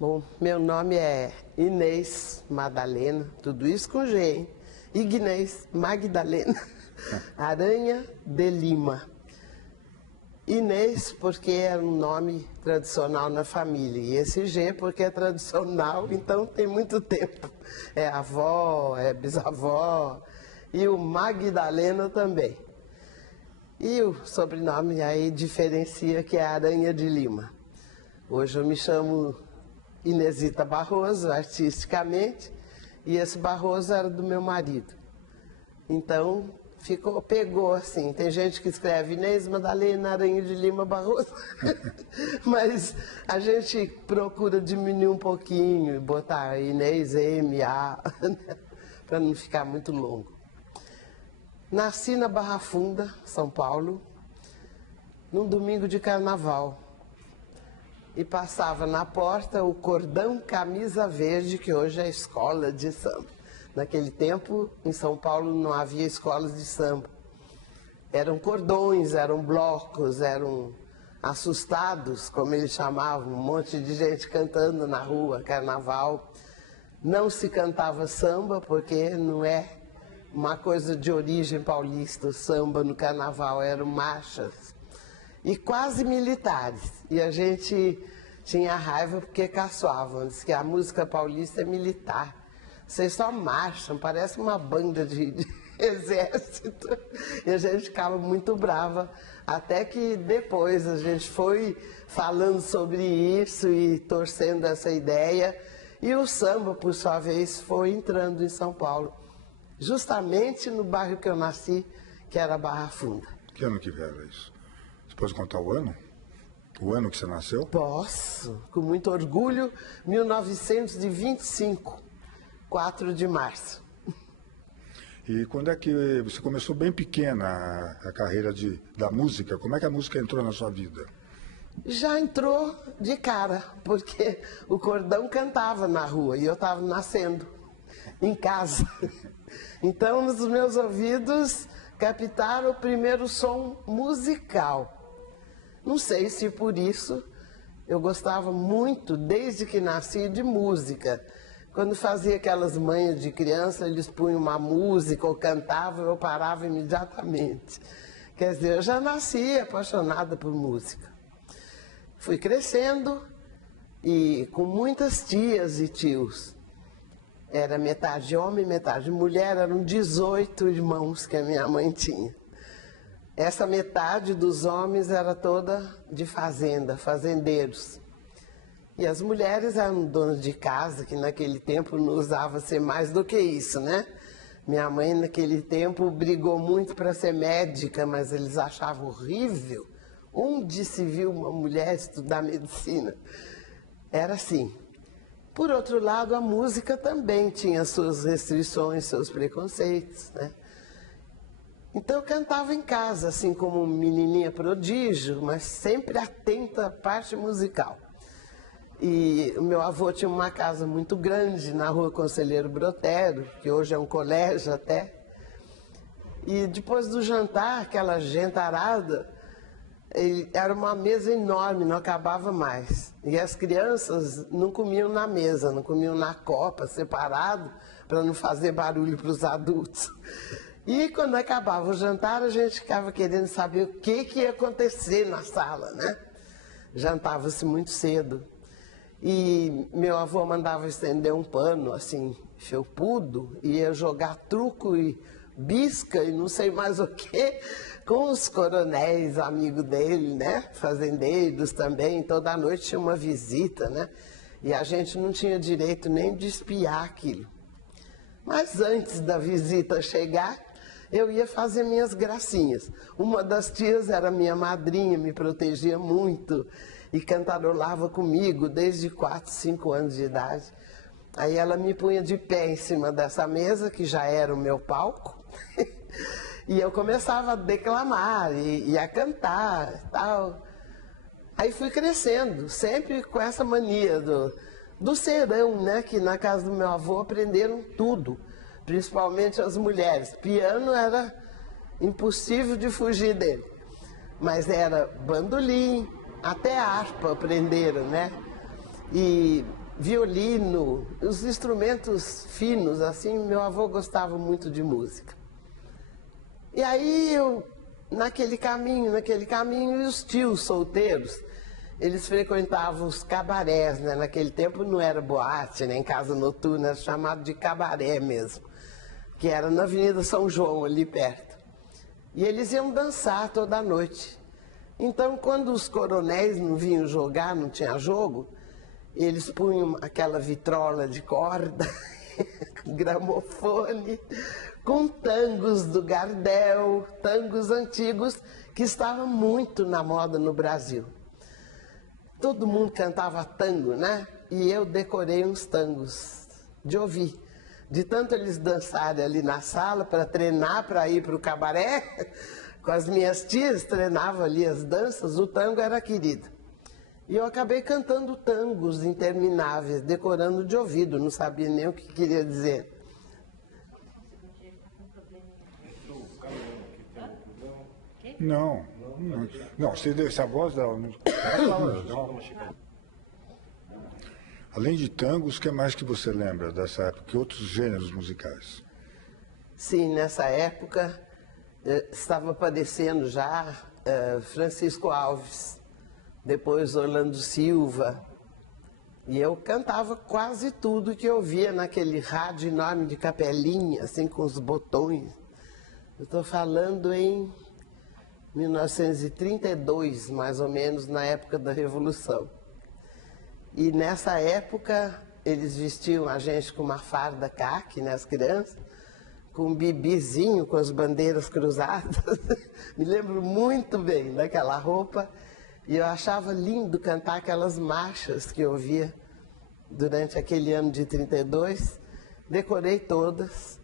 Bom, meu nome é Inês Madalena, tudo isso com G, hein? Ignez Magdalena Aranha de Lima. Inês porque é um nome tradicional na família, e esse G porque é tradicional, então tem muito tempo. É avó, é bisavó, e o Magdalena também. E o sobrenome aí diferencia que é Aranha de Lima. Hoje eu me chamo Inesita Barroso, artisticamente, e esse Barroso era do meu marido. Então, pegou assim. Tem gente que escreve Inês Madalena Aranha de Lima Barroso, mas a gente procura diminuir um pouquinho e botar Inês M.A. para não ficar muito longo. Nasci na Barra Funda, São Paulo, num domingo de carnaval. E passava na porta o Cordão Camisa Verde, que hoje é escola de samba. Naquele tempo, em São Paulo, não havia escolas de samba. Eram cordões, eram blocos, eram assustados, como eles chamavam, um monte de gente cantando na rua, carnaval. Não se cantava samba, porque não é uma coisa de origem paulista, o samba no carnaval, eram marchas. E quase militares. E a gente tinha raiva porque caçoavam. Diz que a música paulista é militar. Vocês só marcham, parece uma banda de exército. E a gente ficava muito brava. Até que depois a gente foi falando sobre isso e torcendo essa ideia. E o samba, por sua vez, foi entrando em São Paulo. Justamente no bairro que eu nasci, que era Barra Funda. Que ano que era isso? Você pode contar o ano? O ano que você nasceu? Posso, com muito orgulho, 1925, 4 de março. E quando é que você começou bem pequena a carreira da música? Como é que a música entrou na sua vida? Já entrou de cara, porque o cordão cantava na rua e eu estava nascendo em casa. Então, os meus ouvidos captaram o primeiro som musical. Não sei se por isso eu gostava muito, desde que nasci, de música. Quando fazia aquelas manhas de criança, eles punham uma música ou cantavam, eu parava imediatamente. Quer dizer, eu já nasci apaixonada por música. Fui crescendo e com muitas tias e tios. Era metade homem, metade mulher, eram 18 irmãos que a minha mãe tinha. Essa metade dos homens era toda de fazenda, fazendeiros. E as mulheres eram donas de casa, que naquele tempo não usava ser mais do que isso, né? Minha mãe naquele tempo brigou muito para ser médica, mas eles achavam horrível. Onde se viu uma mulher estudar medicina? Era assim. Por outro lado, a música também tinha suas restrições, seus preconceitos, né? Então eu cantava em casa, assim como menininha prodígio, mas sempre atenta à parte musical. E o meu avô tinha uma casa muito grande na rua Conselheiro Brotero, que hoje é um colégio até. E depois do jantar, aquela gentarada, era uma mesa enorme, não acabava mais. E as crianças não comiam na mesa, não comiam na copa, separado, para não fazer barulho para os adultos. E quando acabava o jantar, a gente ficava querendo saber o que ia acontecer na sala, né? Jantava-se muito cedo. E meu avô mandava estender um pano, assim, felpudo, e ia jogar truco e bisca e não sei mais o que, com os coronéis amigos dele, né? Fazendeiros também. Toda noite tinha uma visita, né? E a gente não tinha direito nem de espiar aquilo. Mas antes da visita chegar, eu ia fazer minhas gracinhas. Uma das tias era minha madrinha, me protegia muito e cantarolava comigo desde 4, 5 anos de idade. Aí ela me punha de pé em cima dessa mesa, que já era o meu palco, e eu começava a declamar e a cantar e tal. Aí fui crescendo, sempre com essa mania do serão, né? Que na casa do meu avô aprenderam tudo, principalmente as mulheres. Piano era impossível de fugir dele, mas era bandolim, até harpa aprenderam, né? E violino, os instrumentos finos, assim, meu avô gostava muito de música. E aí eu, naquele caminho, e os tios solteiros, eles frequentavam os cabarés, né? Naquele tempo não era boate, nem casa noturna, era chamado de cabaré mesmo, que era na Avenida São João, ali perto. E eles iam dançar toda noite. Então, quando os coronéis não vinham jogar, não tinha jogo, eles punham aquela vitrola de corda, gramofone, com tangos do Gardel, tangos antigos que estavam muito na moda no Brasil. Todo mundo cantava tango, né? E eu decorei uns tangos de ouvir. De tanto eles dançarem ali na sala para treinar, para ir para o cabaré, com as minhas tias, treinava ali as danças, o tango era querido. E eu acabei cantando tangos intermináveis, decorando de ouvido, não sabia nem o que queria dizer. Não, não, você deu essa voz da... Além de tangos, o que mais que você lembra dessa época? Que outros gêneros musicais? Sim, nessa época estava aparecendo já Francisco Alves, depois Orlando Silva, e eu cantava quase tudo que eu via naquele rádio enorme de capelinha, assim com os botões. Eu estou falando em 1932, mais ou menos, na época da Revolução. E nessa época, eles vestiam a gente com uma farda caque, né, as crianças, com um bibizinho, com as bandeiras cruzadas. Me lembro muito bem daquela roupa. E eu achava lindo cantar aquelas marchas que eu ouvia durante aquele ano de 32. Decorei todas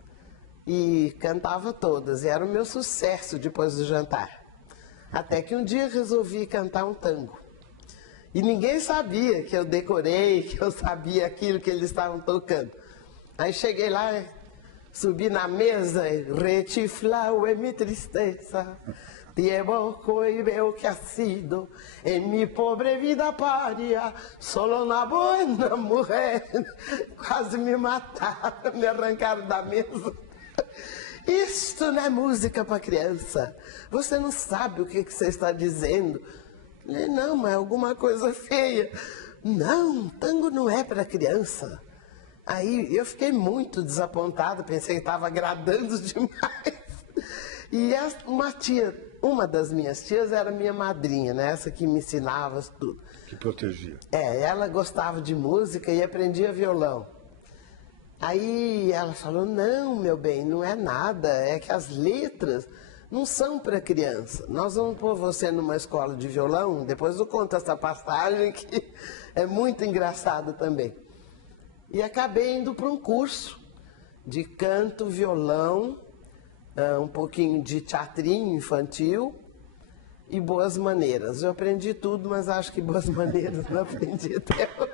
e cantava todas. E era o meu sucesso depois do jantar. Até que um dia resolvi cantar um tango. E ninguém sabia que eu decorei, que eu sabia aquilo que eles estavam tocando. Aí cheguei lá, subi na mesa, retiflau é mi tristeza, tiempo y veo que ha sido en mi pobre vida paria, solo una buena mujer. Quase me mataram, me arrancaram da mesa. Isto não é música para criança. Você não sabe o que você está dizendo. Não, mas é alguma coisa feia. Não, tango não é para criança. Aí eu fiquei muito desapontada, pensei que estava agradando demais. E uma das minhas tias era minha madrinha, né? Essa que me ensinava tudo. Que protegia. Ela gostava de música e aprendia violão. Aí ela falou, não, meu bem, não é nada, é que as letras não são para criança. Nós vamos pôr você numa escola de violão, depois eu conto essa passagem que é muito engraçada também. E acabei indo para um curso de canto, violão, um pouquinho de teatrinho infantil e boas maneiras. Eu aprendi tudo, mas acho que boas maneiras não aprendi até hoje.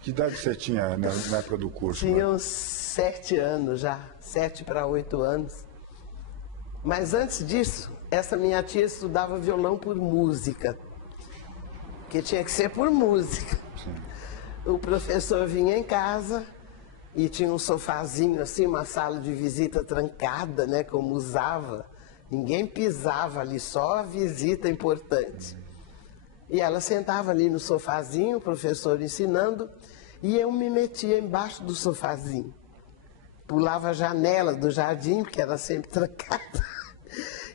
Que idade você tinha na época do curso? Tinha uns 7 anos já, 7 para 8 anos. Mas antes disso, essa minha tia estudava violão por música, que tinha que ser por música. Sim. O professor vinha em casa e tinha um sofazinho assim, uma sala de visita trancada, né, como usava. Ninguém pisava ali, só a visita importante. E ela sentava ali no sofazinho, o professor ensinando, e eu me metia embaixo do sofazinho. Pulava a janela do jardim, porque era sempre trancada,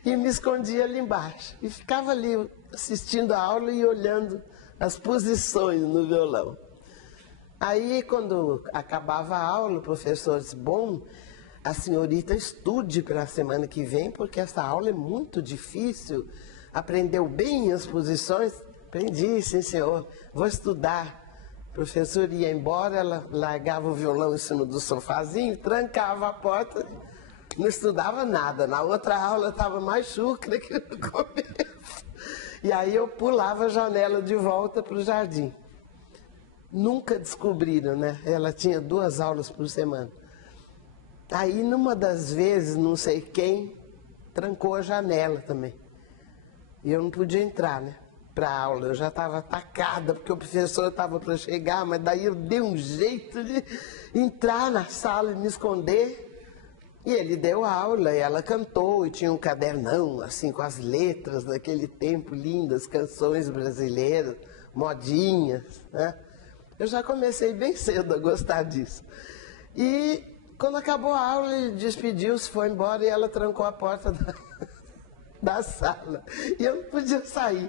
e me escondia ali embaixo. E ficava ali assistindo a aula e olhando as posições no violão. Aí, quando acabava a aula, o professor disse, bom, a senhorita estude para a semana que vem, porque essa aula é muito difícil. Aprendeu bem as posições? Aprendi, sim, senhor. Vou estudar. O professor ia embora, ela largava o violão em cima do sofazinho, trancava a porta, não estudava nada. Na outra aula estava mais chucra que no começo. E aí eu pulava a janela de volta para o jardim. Nunca descobriram, né? Ela tinha 2 aulas por semana. Aí, numa das vezes, não sei quem, trancou a janela também. E eu não podia entrar, né? para a aula. Eu já estava atacada, porque o professor estava para chegar, mas daí eu dei um jeito de entrar na sala e me esconder. E ele deu aula, e ela cantou, e tinha um cadernão, assim, com as letras daquele tempo, lindas, canções brasileiras, modinhas, né? Eu já comecei bem cedo a gostar disso. E quando acabou a aula, ele despediu-se, foi embora, e ela trancou a porta da sala. E eu não podia sair.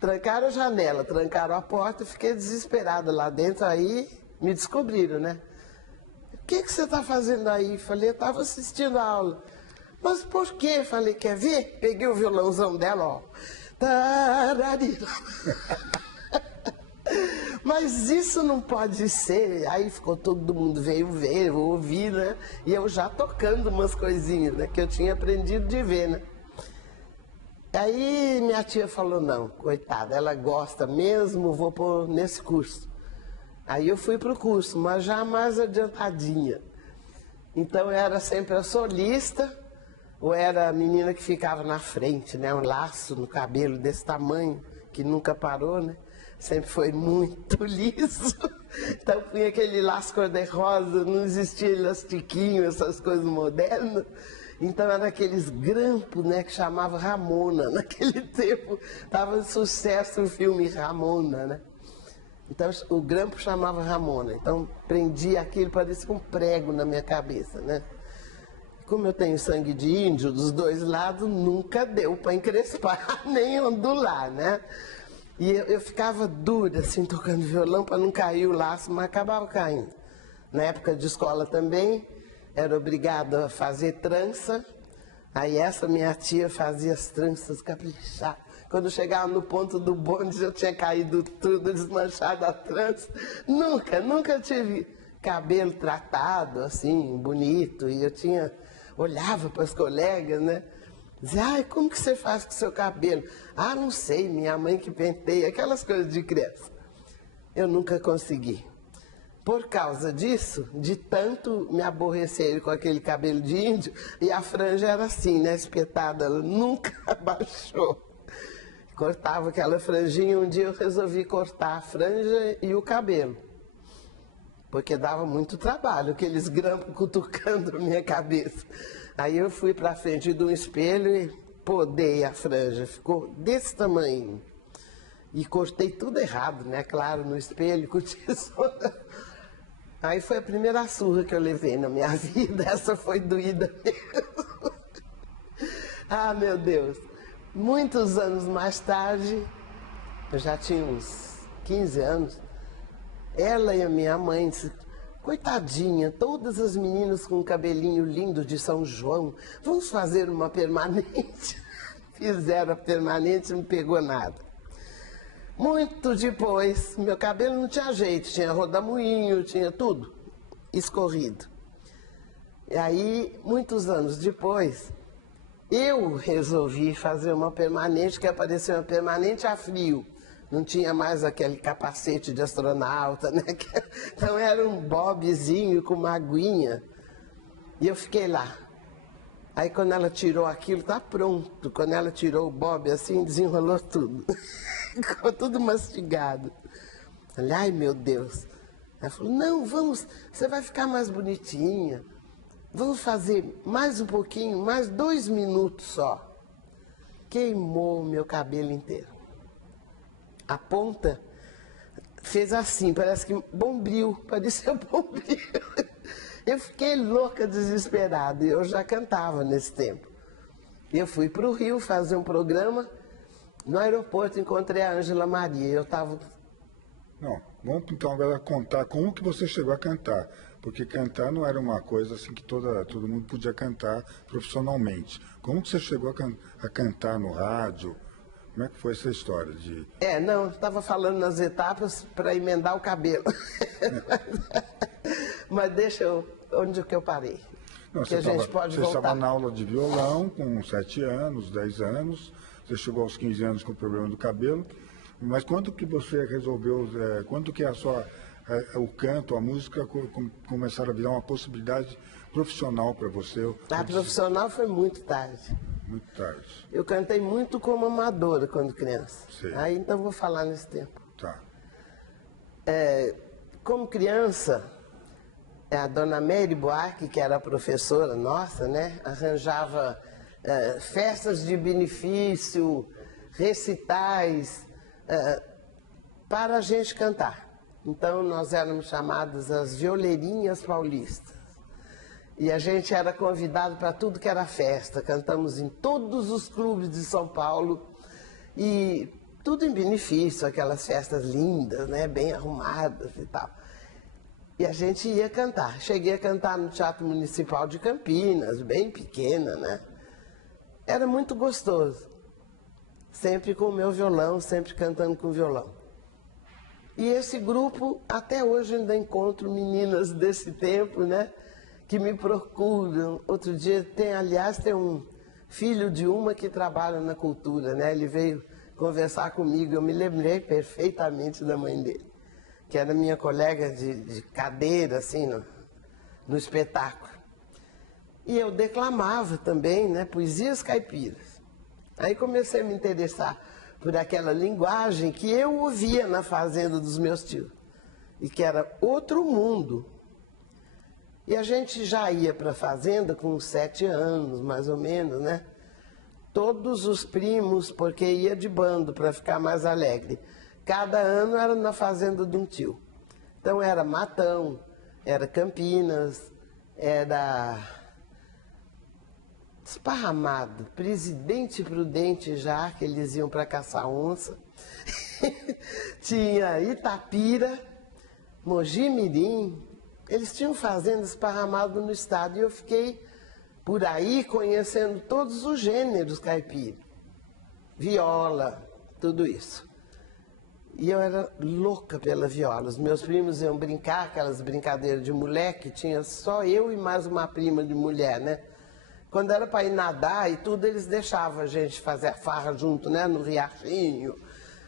Trancaram a janela, trancaram a porta, eu fiquei desesperada lá dentro, aí me descobriram, né? O que você está fazendo aí? Falei, eu estava assistindo a aula. Mas por quê? Falei, quer ver? Peguei o violãozão dela, ó. Tararira. Mas isso não pode ser. Aí ficou todo mundo, veio ver, ouvir, né? E eu já tocando umas coisinhas, né? Que eu tinha aprendido de ver, né? Aí minha tia falou, não, coitada, ela gosta mesmo, vou pôr nesse curso. Aí eu fui para o curso, mas já mais adiantadinha. Então eu era sempre a solista, ou era a menina que ficava na frente, né? Um laço no cabelo desse tamanho, que nunca parou, né? Sempre foi muito liso. Então punha aquele laço cor-de-rosa, não existia elastiquinho, essas coisas modernas. Então era aqueles grampos, né, que chamava Ramona. Naquele tempo estava em sucesso o filme Ramona, né? Então o grampo chamava Ramona. Então prendia aquilo, parecia um prego na minha cabeça, né? Como eu tenho sangue de índio dos dois lados, nunca deu para encrespar nem ondular, né? E eu ficava dura, assim, tocando violão para não cair o laço, mas acabava caindo. Na época de escola também, era obrigada a fazer trança. Aí essa minha tia fazia as tranças caprichar. Quando eu chegava no ponto do bonde, eu tinha caído tudo, desmanchado a trança. Nunca tive cabelo tratado, assim, bonito. E eu olhava para as colegas, né? Dizia, ai, como que você faz com o seu cabelo? Ah, não sei, minha mãe que penteia, aquelas coisas de criança. Eu nunca consegui. Por causa disso, de tanto me aborrecer com aquele cabelo de índio, e a franja era assim, né, espetada, ela nunca abaixou. Cortava aquela franjinha, um dia eu resolvi cortar a franja e o cabelo. Porque dava muito trabalho, aqueles grampos cutucando a minha cabeça. Aí eu fui para frente de um espelho e podei a franja, ficou desse tamanho. E cortei tudo errado, né? Claro, no espelho, com tesoura. Aí foi a primeira surra que eu levei na minha vida, essa foi doída mesmo. Ah, meu Deus. Muitos anos mais tarde, eu já tinha uns 15 anos, ela e a minha mãe disse, coitadinha, todas as meninas com um cabelinho lindo de São João, vamos fazer uma permanente. Fizeram a permanente, não pegou nada. Muito depois, meu cabelo não tinha jeito, tinha rodamuinho, tinha tudo escorrido. E aí, muitos anos depois, eu resolvi fazer uma permanente, que apareceu uma permanente a frio. Não tinha mais aquele capacete de astronauta, né? Então era um bobzinho com uma aguinha. E eu fiquei lá. Aí quando ela tirou aquilo, tá pronto. Quando ela tirou o bob assim, desenrolou tudo. Ficou tudo mastigado. Falei, ai meu Deus. Ela falou, não, vamos, você vai ficar mais bonitinha. Vamos fazer mais um pouquinho, mais 2 minutos só. Queimou o meu cabelo inteiro. A ponta fez assim, parece que bombril, parecia bombril. Eu fiquei louca, desesperada, e eu já cantava nesse tempo. Eu fui para o Rio fazer um programa, no aeroporto encontrei a Ângela Maria, eu estava... Não, vamos então agora contar como que você chegou a cantar, porque cantar não era uma coisa assim que todo mundo podia cantar profissionalmente. Como que você chegou a cantar no rádio? Como é que foi essa história de... Não, estava falando nas etapas para emendar o cabelo. Mas deixa eu... Onde que eu parei? Não, que a gente pode voltar. Você estava na aula de violão com 7 anos, 10 anos, você chegou aos 15 anos com o problema do cabelo, mas quando que você resolveu, quando que o canto, a música começaram a virar uma possibilidade profissional para você? A profissional foi muito tarde. muito tarde. Eu cantei muito como amadora quando criança. Sim. Aí então vou falar nesse tempo. Tá. Como criança, a dona Mary Buarque, que era a professora nossa, né, arranjava festas de benefício, recitais, para a gente cantar. Então nós éramos chamadas as violeirinhas paulistas. E a gente era convidado para tudo que era festa. Cantamos em todos os clubes de São Paulo e tudo em benefício, aquelas festas lindas, né, bem arrumadas e tal. E a gente ia cantar. Cheguei a cantar no Teatro Municipal de Campinas, bem pequena, né? Era muito gostoso. Sempre com o meu violão, sempre cantando com violão. E esse grupo, até hoje ainda encontro meninas desse tempo, né? Que me procuram. Outro dia aliás, tem um filho de uma que trabalha na cultura, né? Ele veio conversar comigo, eu me lembrei perfeitamente da mãe dele, que era minha colega de cadeira, assim, no espetáculo. E eu declamava também, né? Poesias caipiras. Aí comecei a me interessar por aquela linguagem que eu ouvia na fazenda dos meus tios, e que era outro mundo. E a gente já ia para a fazenda com 7 anos, mais ou menos, né? Todos os primos, porque ia de bando para ficar mais alegre. Cada ano era na fazenda de um tio. Então era Matão, era Campinas, era Esparramado, Presidente Prudente já, que eles iam para caçar onça. Tinha Itapira, Mogi Mirim. Eles tinham fazenda esparramado no estado e eu fiquei por aí conhecendo todos os gêneros caipira. Viola, tudo isso. E eu era louca pela viola. Os meus primos iam brincar, aquelas brincadeiras de moleque, tinha só eu e mais uma prima de mulher, né? Quando era para ir nadar e tudo, eles deixavam a gente fazer a farra junto, né? No riachinho.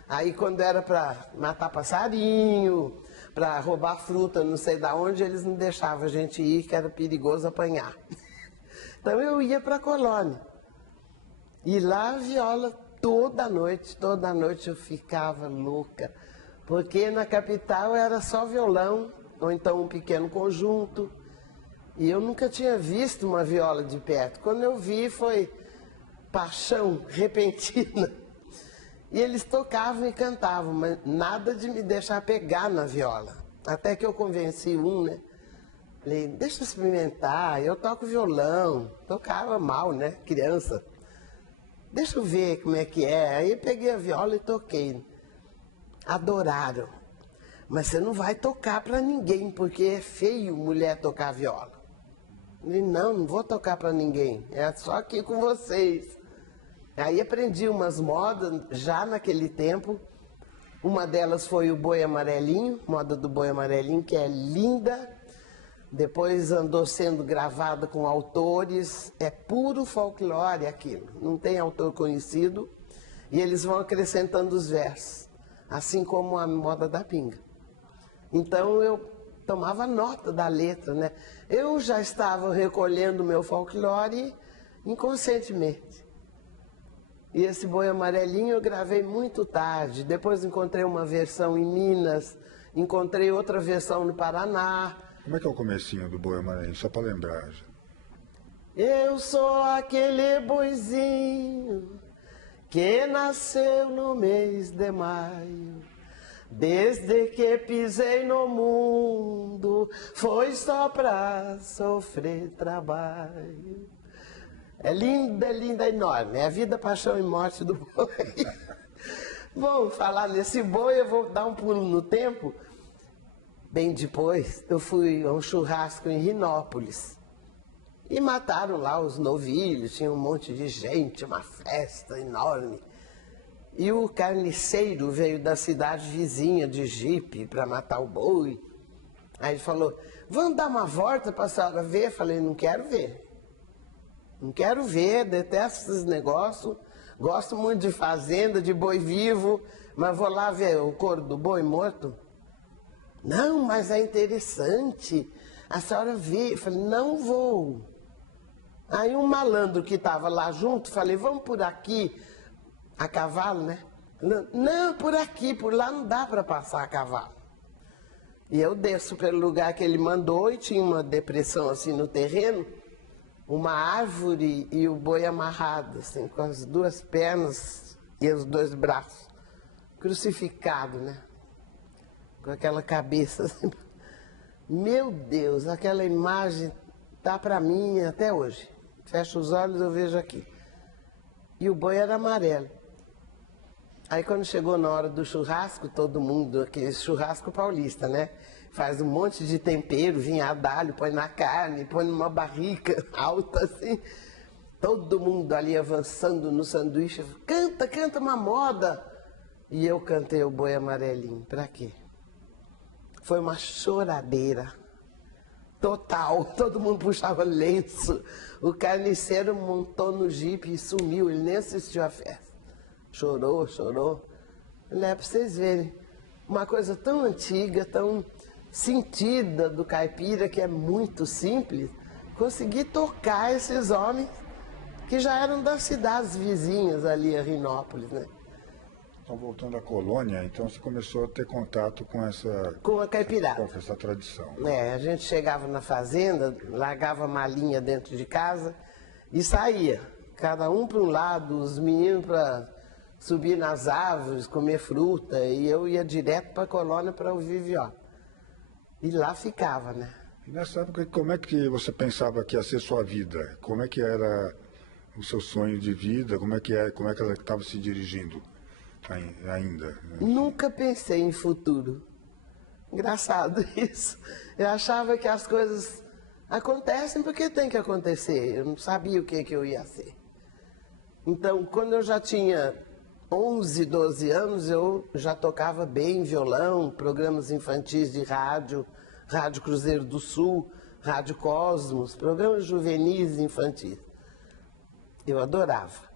Aí quando era para matar passarinho, para roubar fruta, não sei da onde, eles não deixavam a gente ir, que era perigoso apanhar. Então eu ia para a colônia. E lá a viola toda noite eu ficava louca. Porque na capital era só violão, ou então um pequeno conjunto. E eu nunca tinha visto uma viola de perto. Quando eu vi foi paixão repentina. E eles tocavam e cantavam, mas nada de me deixar pegar na viola. Até que eu convenci né? Falei, deixa eu experimentar, eu toco violão. Tocava mal, né? Criança. Deixa eu ver como é que é. Aí eu peguei a viola e toquei. Adoraram. Mas você não vai tocar para ninguém, porque é feio mulher tocar viola. Eu falei, não vou tocar para ninguém. É só aqui com vocês. Aí aprendi umas modas já naquele tempo. Uma delas foi o boi amarelinho, moda do boi amarelinho, que é linda. Depois andou sendo gravada com autores. É puro folclore aquilo. Não tem autor conhecido. E eles vão acrescentando os versos. Assim como a moda da pinga. Então eu tomava nota da letra, né? Eu já estava recolhendo o meu folclore inconscientemente. E esse boi amarelinho eu gravei muito tarde. Depois encontrei uma versão em Minas, encontrei outra versão no Paraná. Como é que é o comecinho do boi amarelinho, só para lembrar? Eu sou aquele boizinho que nasceu no mês de maio. Desde que pisei no mundo, foi só pra sofrer trabalho. É linda, enorme. É a vida, paixão e morte do boi. Vamos falar nesse boi, eu vou dar um pulo no tempo. Bem depois, eu fui a um churrasco em Rinópolis. E mataram lá os novilhos, tinha um monte de gente, uma festa enorme. E o carniceiro veio da cidade vizinha de jipe para matar o boi. Aí ele falou, vamos dar uma volta para a senhora ver? Eu falei, não quero ver. Não quero ver, detesto esses negócios. Gosto muito de fazenda, de boi vivo, mas vou lá ver o couro do boi morto. Não, mas é interessante. A senhora vê. Eu falei, não vou. Aí um malandro que estava lá junto, falei, vamos por aqui, a cavalo, né? Não, por aqui, por lá não dá para passar a cavalo. E eu desço pelo lugar que ele mandou e tinha uma depressão assim no terreno, uma árvore e o boi amarrado, assim, com as duas pernas e os dois braços, crucificado, né? Com aquela cabeça assim. Meu Deus, aquela imagem tá para mim até hoje. Fecho os olhos, eu vejo aqui. E o boi era amarelo. Aí quando chegou na hora do churrasco, todo mundo, aquele churrasco paulista, né? Faz um monte de tempero, vinha alho, põe na carne, põe numa barrica alta assim. Todo mundo ali avançando no sanduíche, canta, canta uma moda. E eu cantei o boi amarelinho, pra quê? Foi uma choradeira total, todo mundo puxava lenço. O carniceiro montou no jipe e sumiu, ele nem assistiu a festa. Chorou, chorou. É para vocês verem, uma coisa tão antiga, tão sentida do caipira, que é muito simples, conseguir tocar esses homens que já eram das cidades vizinhas ali, a Rinópolis, né? Então, voltando à colônia, então você começou a ter contato com essa... Com a caipirada. Com essa tradição. É, a gente chegava na fazenda, largava a malinha dentro de casa e saía. Cada um para um lado, os meninos para subir nas árvores, comer fruta, e eu ia direto para a colônia para ouvir viola. E lá ficava, né? E nessa época, como é que você pensava que ia ser sua vida? Como é que era o seu sonho de vida? Como é que ela estava se dirigindo ainda? Nunca pensei em futuro. Engraçado isso. Eu achava que as coisas acontecem porque tem que acontecer. Eu não sabia o que eu ia ser. Então, quando eu já tinha 11, 12 anos, eu já tocava bem violão, programas infantis de rádio, Rádio Cruzeiro do Sul, Rádio Cosmos, programas juvenis infantis. Eu adorava.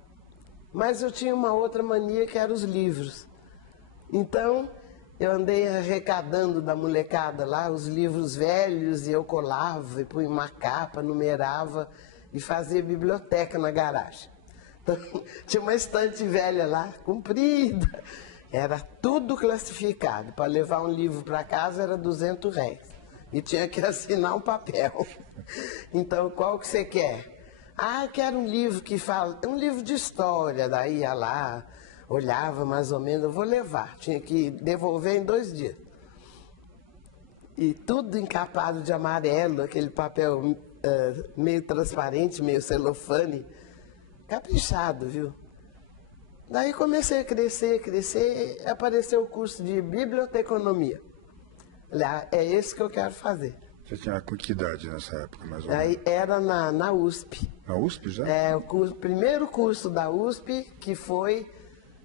Mas eu tinha uma outra mania que era os livros. Então, eu andei arrecadando da molecada lá os livros velhos e eu colava e punha uma capa, numerava e fazia biblioteca na garagem. Então, tinha uma estante velha lá, comprida. Era tudo classificado. Para levar um livro para casa era R$200. E tinha que assinar um papel. Então, qual que você quer? Ah, eu quero um livro que fala... Um livro de história. Daí ia lá, olhava mais ou menos, eu vou levar. Tinha que devolver em 2 dias. E tudo encapado de amarelo, aquele papel meio transparente, meio celofane. Caprichado, viu? Daí comecei a crescer, apareceu o curso de biblioteconomia. Falei, é esse que eu quero fazer. Você tinha que idade nessa época, mais ou menos? Aí era na USP. Na USP já? É, o primeiro curso da USP, que foi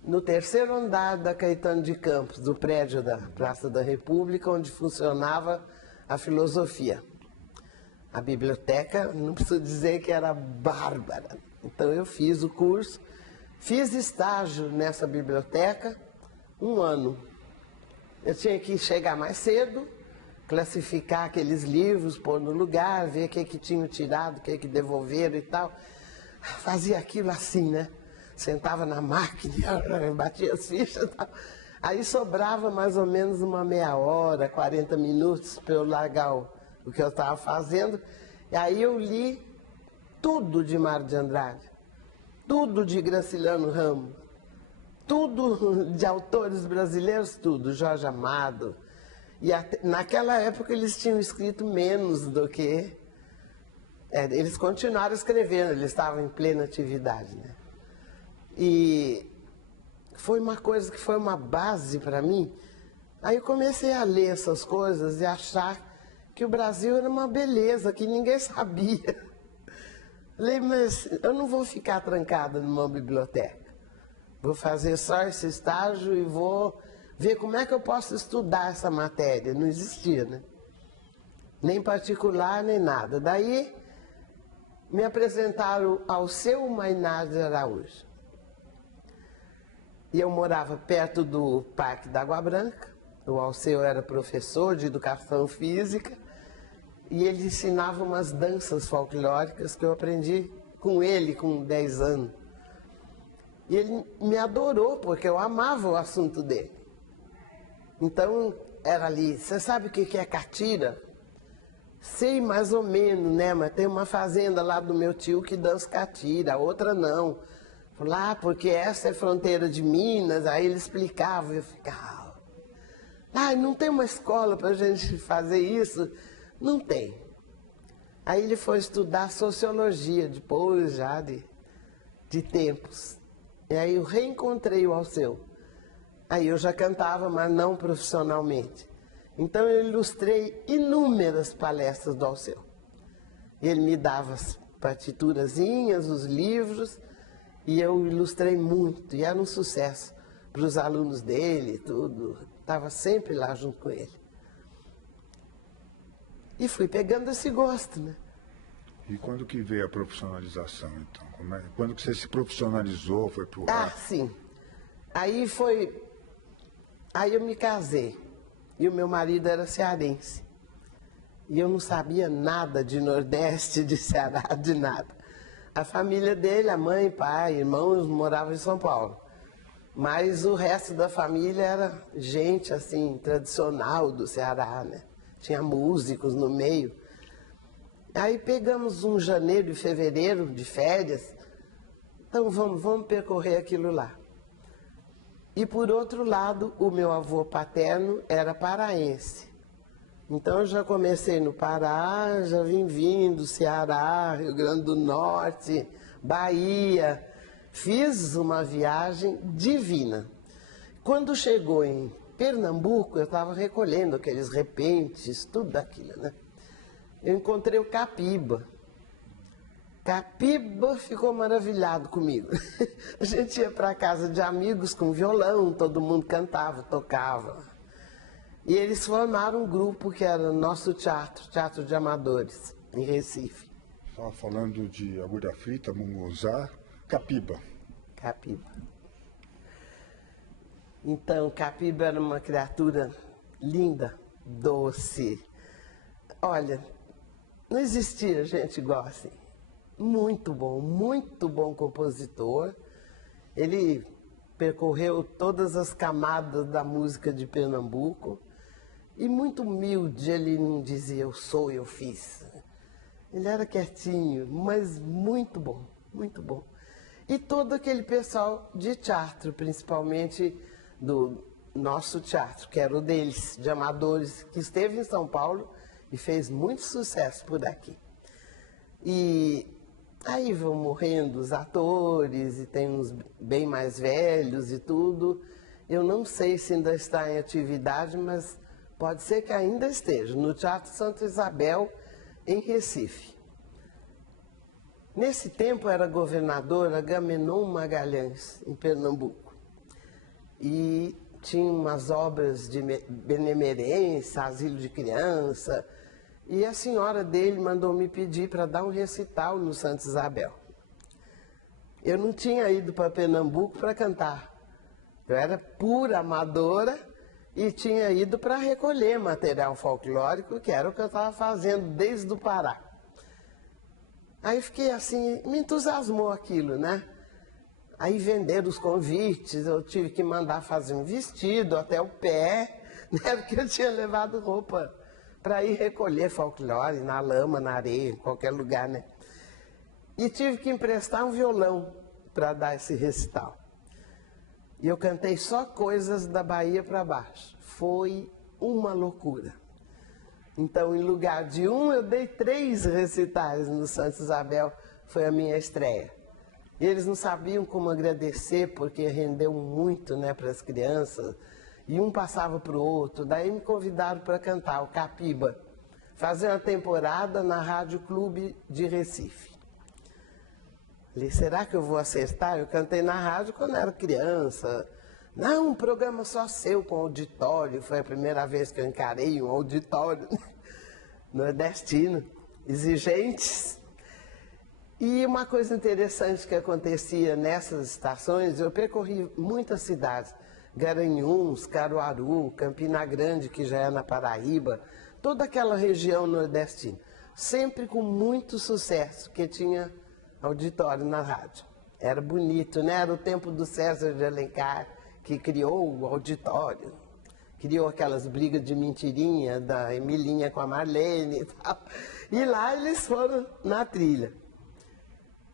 no 3º andar da Caetano de Campos, do prédio da Praça da República, onde funcionava a filosofia. A biblioteca, não preciso dizer que era bárbara. Então eu fiz o curso, fiz estágio nessa biblioteca 1 ano. Eu tinha que chegar mais cedo, classificar aqueles livros, pôr no lugar, ver o que tinham tirado, o que devolveram e tal. Fazia aquilo assim, né? Sentava na máquina, batia as fichas e tal. Aí sobrava mais ou menos uma meia hora, 40 minutos para eu largar o que eu estava fazendo. E aí eu li tudo de Mário de Andrade, tudo de Graciliano Ramos, tudo de autores brasileiros, tudo, Jorge Amado. E naquela época eles tinham escrito menos do que... eles continuaram escrevendo, eles estavam em plena atividade, né? E foi uma coisa que foi uma base para mim. Aí eu comecei a ler essas coisas e achar que o Brasil era uma beleza, que ninguém sabia. Falei, mas eu não vou ficar trancada numa biblioteca. Vou fazer só esse estágio e vou ver como é que eu posso estudar essa matéria. Não existia, né? Nem particular, nem nada. Daí, me apresentaram ao seu Mainar de Araújo. E eu morava perto do Parque da Água Branca. O Alceu era professor de educação física. e ele ensinava umas danças folclóricas que eu aprendi com ele com 10 anos. E ele me adorou, porque eu amava o assunto dele. Então, era ali, você sabe o que é catira? Sei mais ou menos, né? Mas tem uma fazenda lá do meu tio que dança catira, a outra não. Lá, porque essa é fronteira de Minas, aí ele explicava, eu ficava... não tem uma escola para a gente fazer isso? Não tem. Aí ele foi estudar sociologia, depois já de tempos. E aí eu reencontrei o Alceu. Aí eu já cantava, mas não profissionalmente. Então eu ilustrei inúmeras palestras do Alceu. Ele me dava as partiturazinhas, os livros, e eu ilustrei muito, e era um sucesso para os alunos dele, tudo. Estava sempre lá junto com ele. E fui pegando esse gosto, né? E quando que veio a profissionalização, então? Quando que você se profissionalizou, foi pro rap? Sim. Aí eu me casei. E o meu marido era cearense. E eu não sabia nada de Nordeste, de Ceará, de nada. A família dele, a mãe, pai, irmãos, moravam em São Paulo. Mas o resto da família era gente, assim, tradicional do Ceará, né? Tinha músicos no meio. Aí pegamos um janeiro e fevereiro de férias. Então vamos percorrer aquilo lá. E por outro lado, o meu avô paterno era paraense. Então eu já comecei no Pará, já vim vindo, Ceará, Rio Grande do Norte, Bahia. Fiz uma viagem divina. Quando chegou em Pernambuco, eu estava recolhendo aqueles repentes, tudo aquilo, né? Eu encontrei o Capiba. Capiba ficou maravilhado comigo. A gente ia para casa de amigos com violão, todo mundo cantava, tocava. E eles formaram um grupo que era o nosso teatro, Teatro de Amadores, em Recife. Estava falando de agulha frita, munguzá, Capiba. Capiba. Então, Capiba era uma criatura linda, doce. Olha, não existia gente igual assim. Muito bom compositor. Ele percorreu todas as camadas da música de Pernambuco e muito humilde. Ele não dizia eu sou, eu fiz. Ele era quietinho, mas muito bom, muito bom. E todo aquele pessoal de teatro, principalmente do nosso teatro, que era o deles, de amadores, que esteve em São Paulo e fez muito sucesso por aqui. E aí vão morrendo os atores, e tem uns bem mais velhos e tudo. Eu não sei se ainda está em atividade, mas pode ser que ainda esteja, no Teatro Santa Isabel, em Recife. Nesse tempo era governador Agamenon Magalhães, em Pernambuco. E tinha umas obras de benemerência, asilo de criança. E a senhora dele mandou me pedir para dar um recital no Santa Isabel. Eu não tinha ido para Pernambuco para cantar. Eu era pura amadora e tinha ido para recolher material folclórico, que era o que eu estava fazendo desde o Pará. Aí fiquei assim, me entusiasmou aquilo, né? Aí venderam os convites, eu tive que mandar fazer um vestido até o pé, né? Porque eu tinha levado roupa para ir recolher folclore na lama, na areia, em qualquer lugar, né? E tive que emprestar um violão para dar esse recital. E eu cantei só coisas da Bahia para baixo. Foi uma loucura. Então, em lugar de um, eu dei 3 recitais no Santa Isabel, foi a minha estreia. E eles não sabiam como agradecer, porque rendeu muito, né, para as crianças. E um passava para o outro, daí me convidaram para cantar o Capiba, fazer uma temporada na Rádio Clube de Recife. Falei, será que eu vou acertar? Eu cantei na rádio quando era criança. Não, um programa só seu com auditório, foi a primeira vez que eu encarei um auditório nordestino, exigentes. E uma coisa interessante que acontecia nessas estações, eu percorri muitas cidades, Garanhuns, Caruaru, Campina Grande, que já é na Paraíba, toda aquela região nordestina, sempre com muito sucesso, que tinha auditório na rádio. Era bonito, né? Era o tempo do César de Alencar, que criou o auditório, criou aquelas brigas de mentirinha da Emilinha com a Marlene e tal. E lá eles foram na trilha.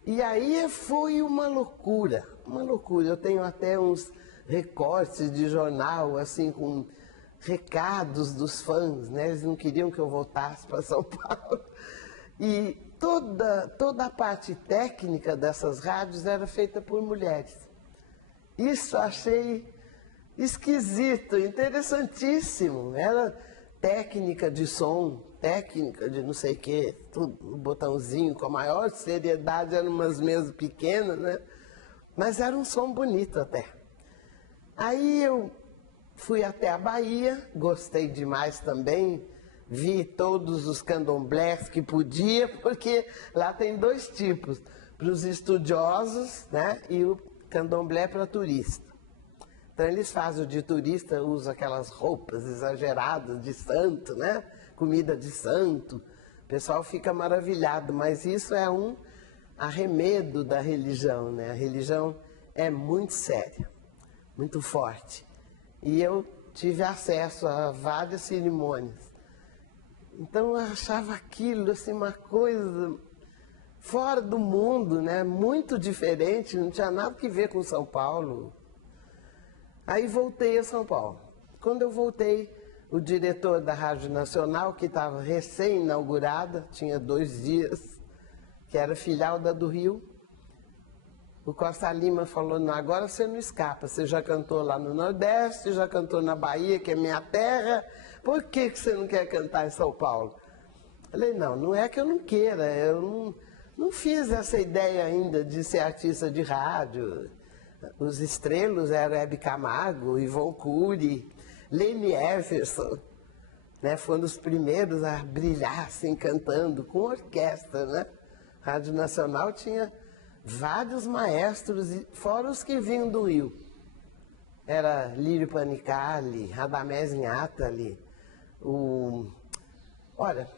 E aí foi uma loucura, uma loucura. Eu tenho até uns recortes de jornal, assim, com recados dos fãs, né? Eles não queriam que eu voltasse para São Paulo. E toda a parte técnica dessas rádios era feita por mulheres. Isso achei esquisito, interessantíssimo. Era técnica de som, técnica de não sei o quê, tudo no botãozinho, com a maior seriedade, eram umas mesas pequenas, né? Mas era um som bonito até. Aí eu fui até a Bahia, gostei demais também, vi todos os candomblés que podia, porque lá tem dois tipos, para os estudiosos, né, e o candomblé para turista. Então eles fazem o de turista, usam aquelas roupas exageradas de santo, né, comida de santo, o pessoal fica maravilhado, mas isso é um arremedo da religião, né, a religião é muito séria, muito forte. E eu tive acesso a várias cerimônias. Então eu achava aquilo assim, uma coisa fora do mundo, né? Muito diferente, não tinha nada que ver com São Paulo. Aí voltei a São Paulo. Quando eu voltei, o diretor da Rádio Nacional, que estava recém-inaugurada, tinha 2 dias, que era filial da do Rio, o Costa Lima falou, não, agora você não escapa, você já cantou lá no Nordeste, já cantou na Bahia, que é minha terra, por que você não quer cantar em São Paulo? Falei, não é que eu não queira, eu não fiz essa ideia ainda de ser artista de rádio. Os estrelos eram Hebe Camargo, Ivon Cury, Lene Everson, né, foram os primeiros a brilhar assim, cantando com orquestra, né? A Rádio Nacional tinha vários maestros, fora os que vinham do Rio. Era Lírio Panicali, Radamés Inátali. Olha,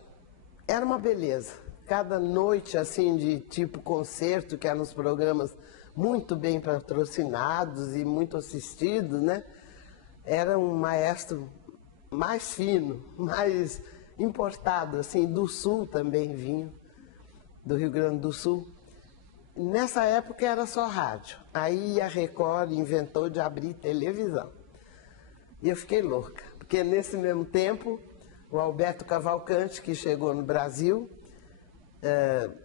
era uma beleza. Cada noite, assim, de tipo concerto, que eram os programas muito bem patrocinados e muito assistidos, né? Era um maestro mais fino, mais importado, assim, do Sul também vinha, do Rio Grande do Sul. Nessa época era só rádio. Aí a Record inventou de abrir televisão. E eu fiquei louca, porque nesse mesmo tempo, o Alberto Cavalcante, que chegou no Brasil,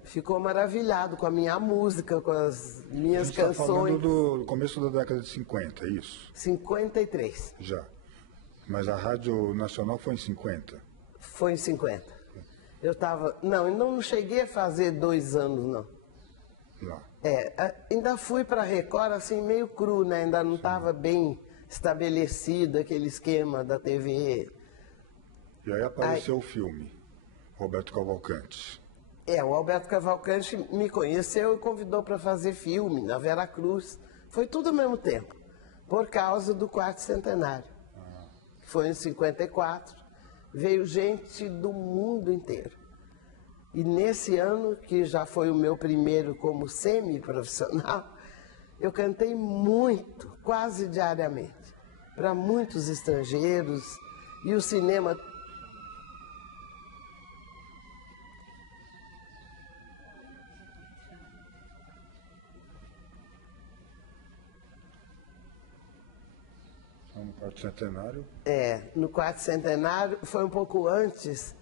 ficou maravilhado com a minha música, com as minhas canções. Está falando do começo da década de 50, é isso? 53. Já. Mas a Rádio Nacional foi em 50? Foi em 50. Eu estava... não cheguei a fazer 2 anos, não. Lá. Ainda fui para a Record assim meio cru, né? Ainda não estava bem estabelecido aquele esquema da TV. E aí apareceu o filme, Roberto Cavalcante. O Alberto Cavalcante me conheceu e convidou para fazer filme na Vera Cruz. Foi tudo ao mesmo tempo, por causa do 4º centenário. Que foi em 54, veio gente do mundo inteiro. E nesse ano, que já foi o meu primeiro como semi-profissional, eu cantei muito, quase diariamente, para muitos estrangeiros. E o cinema... No 4º centenário? No 4º centenário, foi um pouco antes...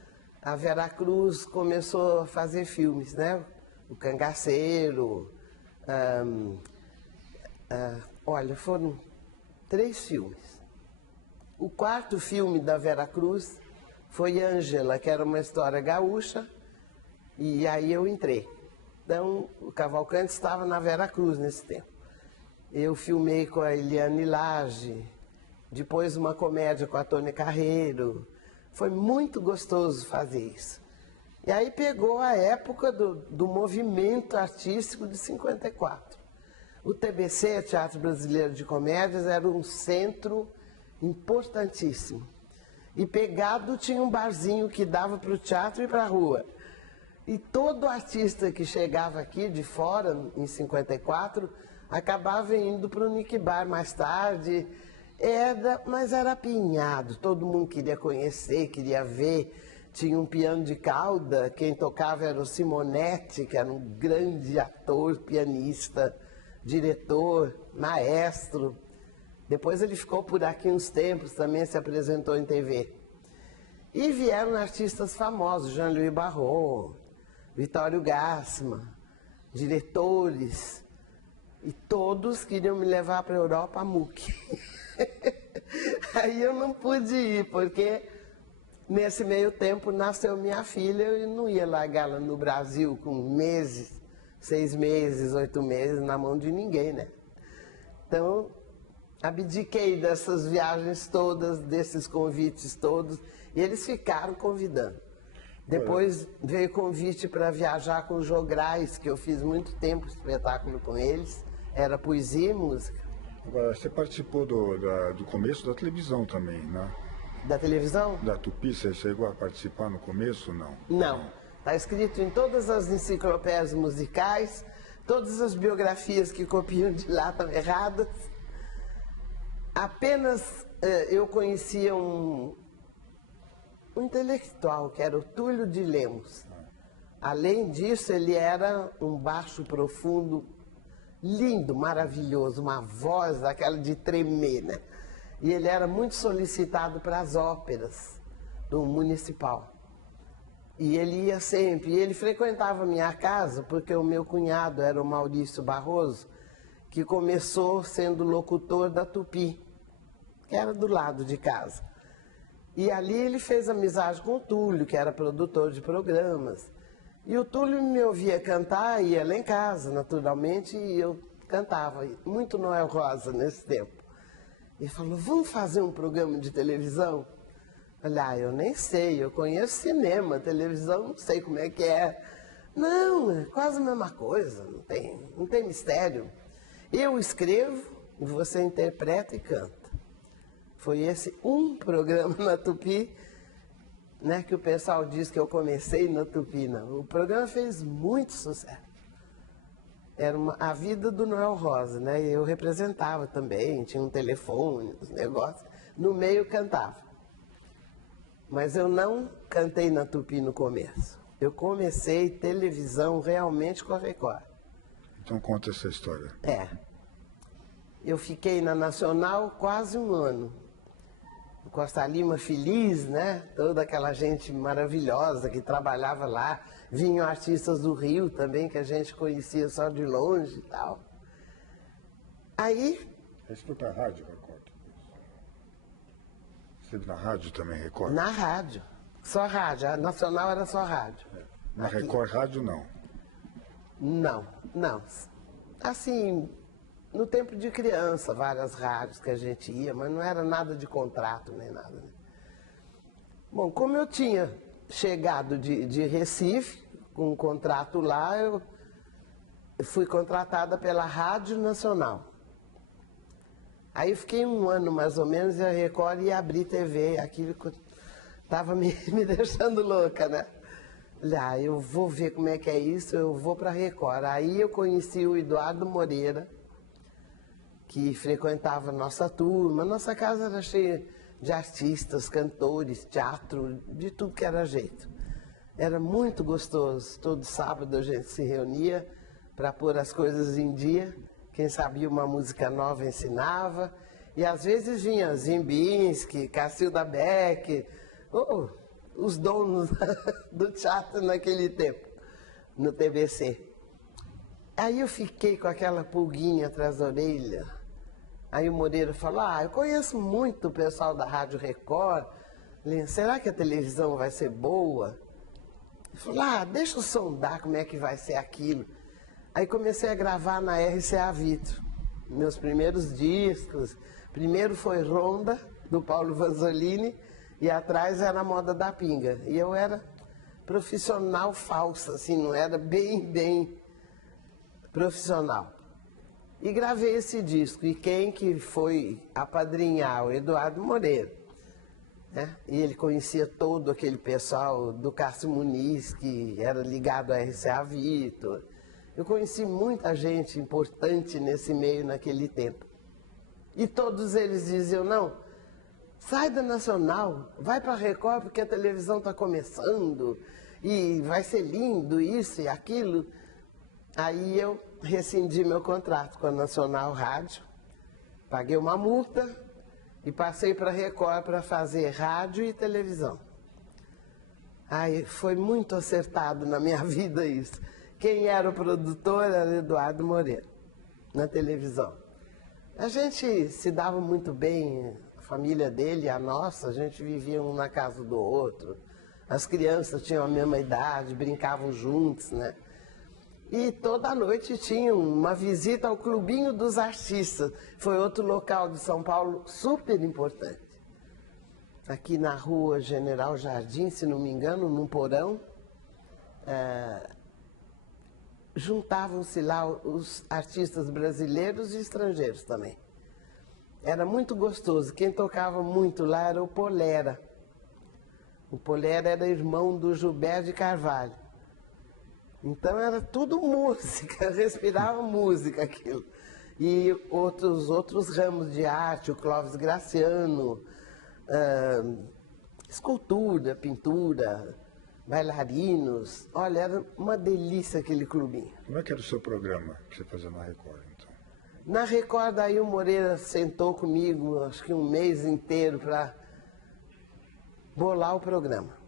A Vera Cruz começou a fazer filmes, né? O Cangaceiro, olha, foram 3 filmes. O 4º filme da Vera Cruz foi Ângela, que era uma história gaúcha, e aí eu entrei. Então, o Cavalcante estava na Vera Cruz nesse tempo. Eu filmei com a Eliane Lage, depois uma comédia com a Tônia Carreiro. Foi muito gostoso fazer isso. E aí pegou a época do movimento artístico de 54. O TBC, Teatro Brasileiro de Comédias, era um centro importantíssimo. E pegado tinha um barzinho que dava para o teatro e para a rua. E todo artista que chegava aqui de fora, em 54, acabava indo para o Nick Bar mais tarde. Mas era apinhado, todo mundo queria conhecer, queria ver. Tinha um piano de cauda, quem tocava era o Simonetti, que era um grande ator, pianista, diretor, maestro. Depois ele ficou por aqui uns tempos, também se apresentou em TV. E vieram artistas famosos, Jean-Louis Barrault, Vitório Gassman, diretores, e todos queriam me levar para a Europa a MUC. Aí eu não pude ir, porque nesse meio tempo nasceu minha filha e eu não ia largá-la no Brasil com meses, 6 meses, 8 meses, na mão de ninguém, né? Então, abdiquei dessas viagens todas, desses convites todos, e eles ficaram convidando. Depois veio convite para viajar com os Jograis, que eu fiz muito tempo espetáculo com eles, era poesia e música. Agora, você participou do começo da televisão também, né? Da televisão? Da Tupi, você chegou a participar no começo ou não? Não. Está escrito em todas as enciclopédias musicais, todas as biografias que copiam de lá estão erradas. Apenas eu conhecia um intelectual, que era o Túlio de Lemos. Além disso, ele era um baixo profundo, lindo, maravilhoso, uma voz daquela de tremer, né? E ele era muito solicitado para as óperas do municipal. E ele ia sempre, e ele frequentava a minha casa, porque o meu cunhado era o Maurício Barroso, que começou sendo locutor da Tupi, que era do lado de casa. E ali ele fez amizade com o Túlio, que era produtor de programas. E o Túlio me ouvia cantar, ia lá em casa, naturalmente, e eu cantava, muito Noel Rosa nesse tempo. Ele falou, vamos fazer um programa de televisão? Olha, eu nem sei, eu conheço cinema, televisão, não sei como é que é. Não, é quase a mesma coisa, não tem mistério. Eu escrevo, e você interpreta e canta. Foi esse um programa na Tupi, né, que o pessoal diz que eu comecei na Tupi, não. O programa fez muito sucesso. Era a vida do Noel Rosa, né? E eu representava também, tinha um telefone, os negócios. No meio cantava. Mas eu não cantei na Tupi no começo. Eu comecei televisão realmente com a Record. Então conta essa história. Eu fiquei na Nacional quase um ano. Costa Lima feliz, né? Toda aquela gente maravilhosa que trabalhava lá. Vinham artistas do Rio também, que a gente conhecia só de longe e tal. Aí... Isso foi para a rádio, Record? Você esteve na rádio também, Record? Na rádio. Só rádio. A Nacional era só rádio. Na Aqui. Record Rádio, não? Não. Assim... No tempo de criança, várias rádios que a gente ia, mas não era nada de contrato nem nada. Né? Bom, como eu tinha chegado de Recife, com um contrato lá, eu fui contratada pela Rádio Nacional. Aí eu fiquei um ano mais ou menos e a Record ia abrir TV, aquilo estava me deixando louca, né? Eu vou ver como é que é isso, eu vou para a Record. Aí eu conheci o Eduardo Moreira, que frequentava nossa turma. Nossa casa era cheia de artistas, cantores, teatro, de tudo que era jeito. Era muito gostoso. Todo sábado a gente se reunia para pôr as coisas em dia. Quem sabia uma música nova ensinava. E às vezes vinha Zimbinski, Cacilda Beck, os donos do teatro naquele tempo, no TBC. Aí eu fiquei com aquela pulguinha atrás da orelha. Aí o Moreira falou, eu conheço muito o pessoal da Rádio Record. Falei, será que a televisão vai ser boa? Ele falou, deixa eu sondar como é que vai ser aquilo. Aí comecei a gravar na RCA Vitro, meus primeiros discos. Primeiro foi Ronda, do Paulo Vanzolini, e atrás era a Moda da Pinga. E eu era profissional falsa, assim, não era bem profissional. E gravei esse disco. E quem que foi apadrinhar? O Eduardo Moreira. né? E ele conhecia todo aquele pessoal do Cássio Muniz, que era ligado à RCA Victor. Eu conheci muita gente importante nesse meio naquele tempo. E todos eles diziam, não, sai da Nacional, vai para a Record porque a televisão está começando e vai ser lindo isso e aquilo. Aí eu rescindi meu contrato com a Nacional Rádio, paguei uma multa e passei para a Record para fazer rádio e televisão. Aí foi muito acertado na minha vida isso. Quem era o produtor era Eduardo Moreira, na televisão. A gente se dava muito bem, a família dele e a nossa, a gente vivia um na casa do outro. As crianças tinham a mesma idade, brincavam juntos, né? E toda noite tinha uma visita ao Clubinho dos Artistas. Foi outro local de São Paulo super importante. Aqui na rua General Jardim, se não me engano, num porão, juntavam-se lá os artistas brasileiros e estrangeiros também. Era muito gostoso. Quem tocava muito lá era o Polera. O Polera era irmão do Gilberto de Carvalho. Então era tudo música, respirava música aquilo. E outros ramos de arte, o Clóvis Graciano, escultura, pintura, bailarinos. Olha, era uma delícia aquele clubinho. Como é que era o seu programa que você fazia na Record, então? Na Record, aí o Moreira sentou comigo, acho que um mês inteiro, para bolar o programa.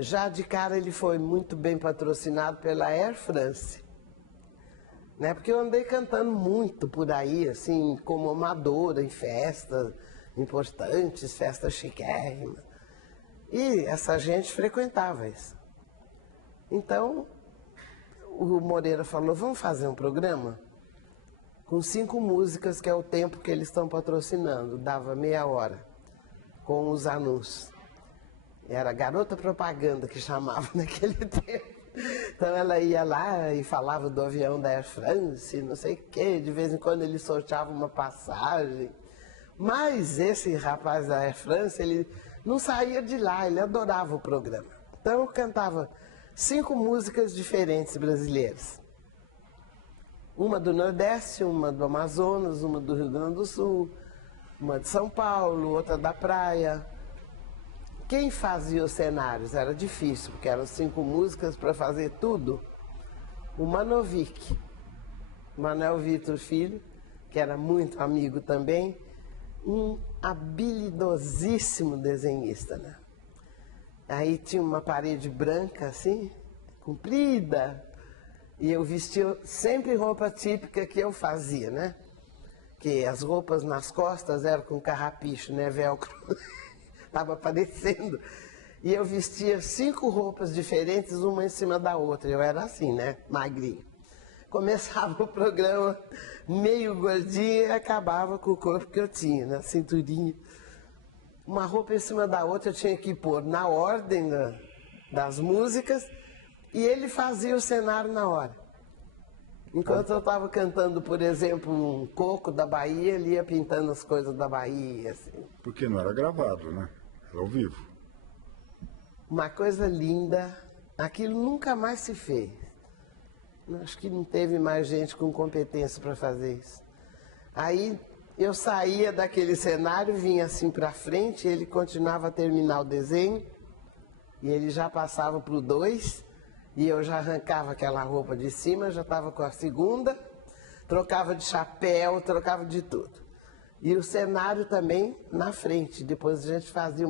Já de cara ele foi muito bem patrocinado pela Air France, né? Porque eu andei cantando muito por aí, assim, como amadora em festas importantes, festas chiquérrimas. E essa gente frequentava isso. Então, o Moreira falou, vamos fazer um programa com 5 músicas, que é o tempo que eles estão patrocinando. Dava meia hora com os anúncios. Era garota propaganda que chamava naquele tempo. Então ela ia lá e falava do avião da Air France, não sei o quê. De vez em quando ele sorteava uma passagem. Mas esse rapaz da Air France, ele não saía de lá, ele adorava o programa. Então eu cantava 5 músicas diferentes brasileiras. Uma do Nordeste, uma do Amazonas, uma do Rio Grande do Sul, uma de São Paulo, outra da praia. Quem fazia os cenários era difícil, porque eram 5 músicas para fazer tudo. O Manovic, Manuel Vitor Filho, que era muito amigo também, um habilidosíssimo desenhista, né? Aí tinha uma parede branca assim, comprida, e eu vestia sempre roupa típica que eu fazia, né? Que as roupas nas costas eram com carrapicho, né? Velcro. Estava aparecendo. E eu vestia 5 roupas diferentes, uma em cima da outra. Eu era assim, né? Magrinho. Começava o programa meio gordinho e acabava com o corpo que eu tinha, na cinturinha. Uma roupa em cima da outra eu tinha que pôr na ordem das músicas e ele fazia o cenário na hora. Enquanto eu estava cantando, por exemplo, um coco da Bahia, ele ia pintando as coisas da Bahia, assim. Porque não era gravado, né? Era ao vivo. Uma coisa linda, aquilo nunca mais se fez. Acho que não teve mais gente com competência para fazer isso. Aí eu saía daquele cenário, vinha assim para frente, ele continuava a terminar o desenho, e ele já passava para o 2, e eu já arrancava aquela roupa de cima, já estava com a segunda, trocava de chapéu, trocava de tudo. E o cenário também na frente, depois a gente fazia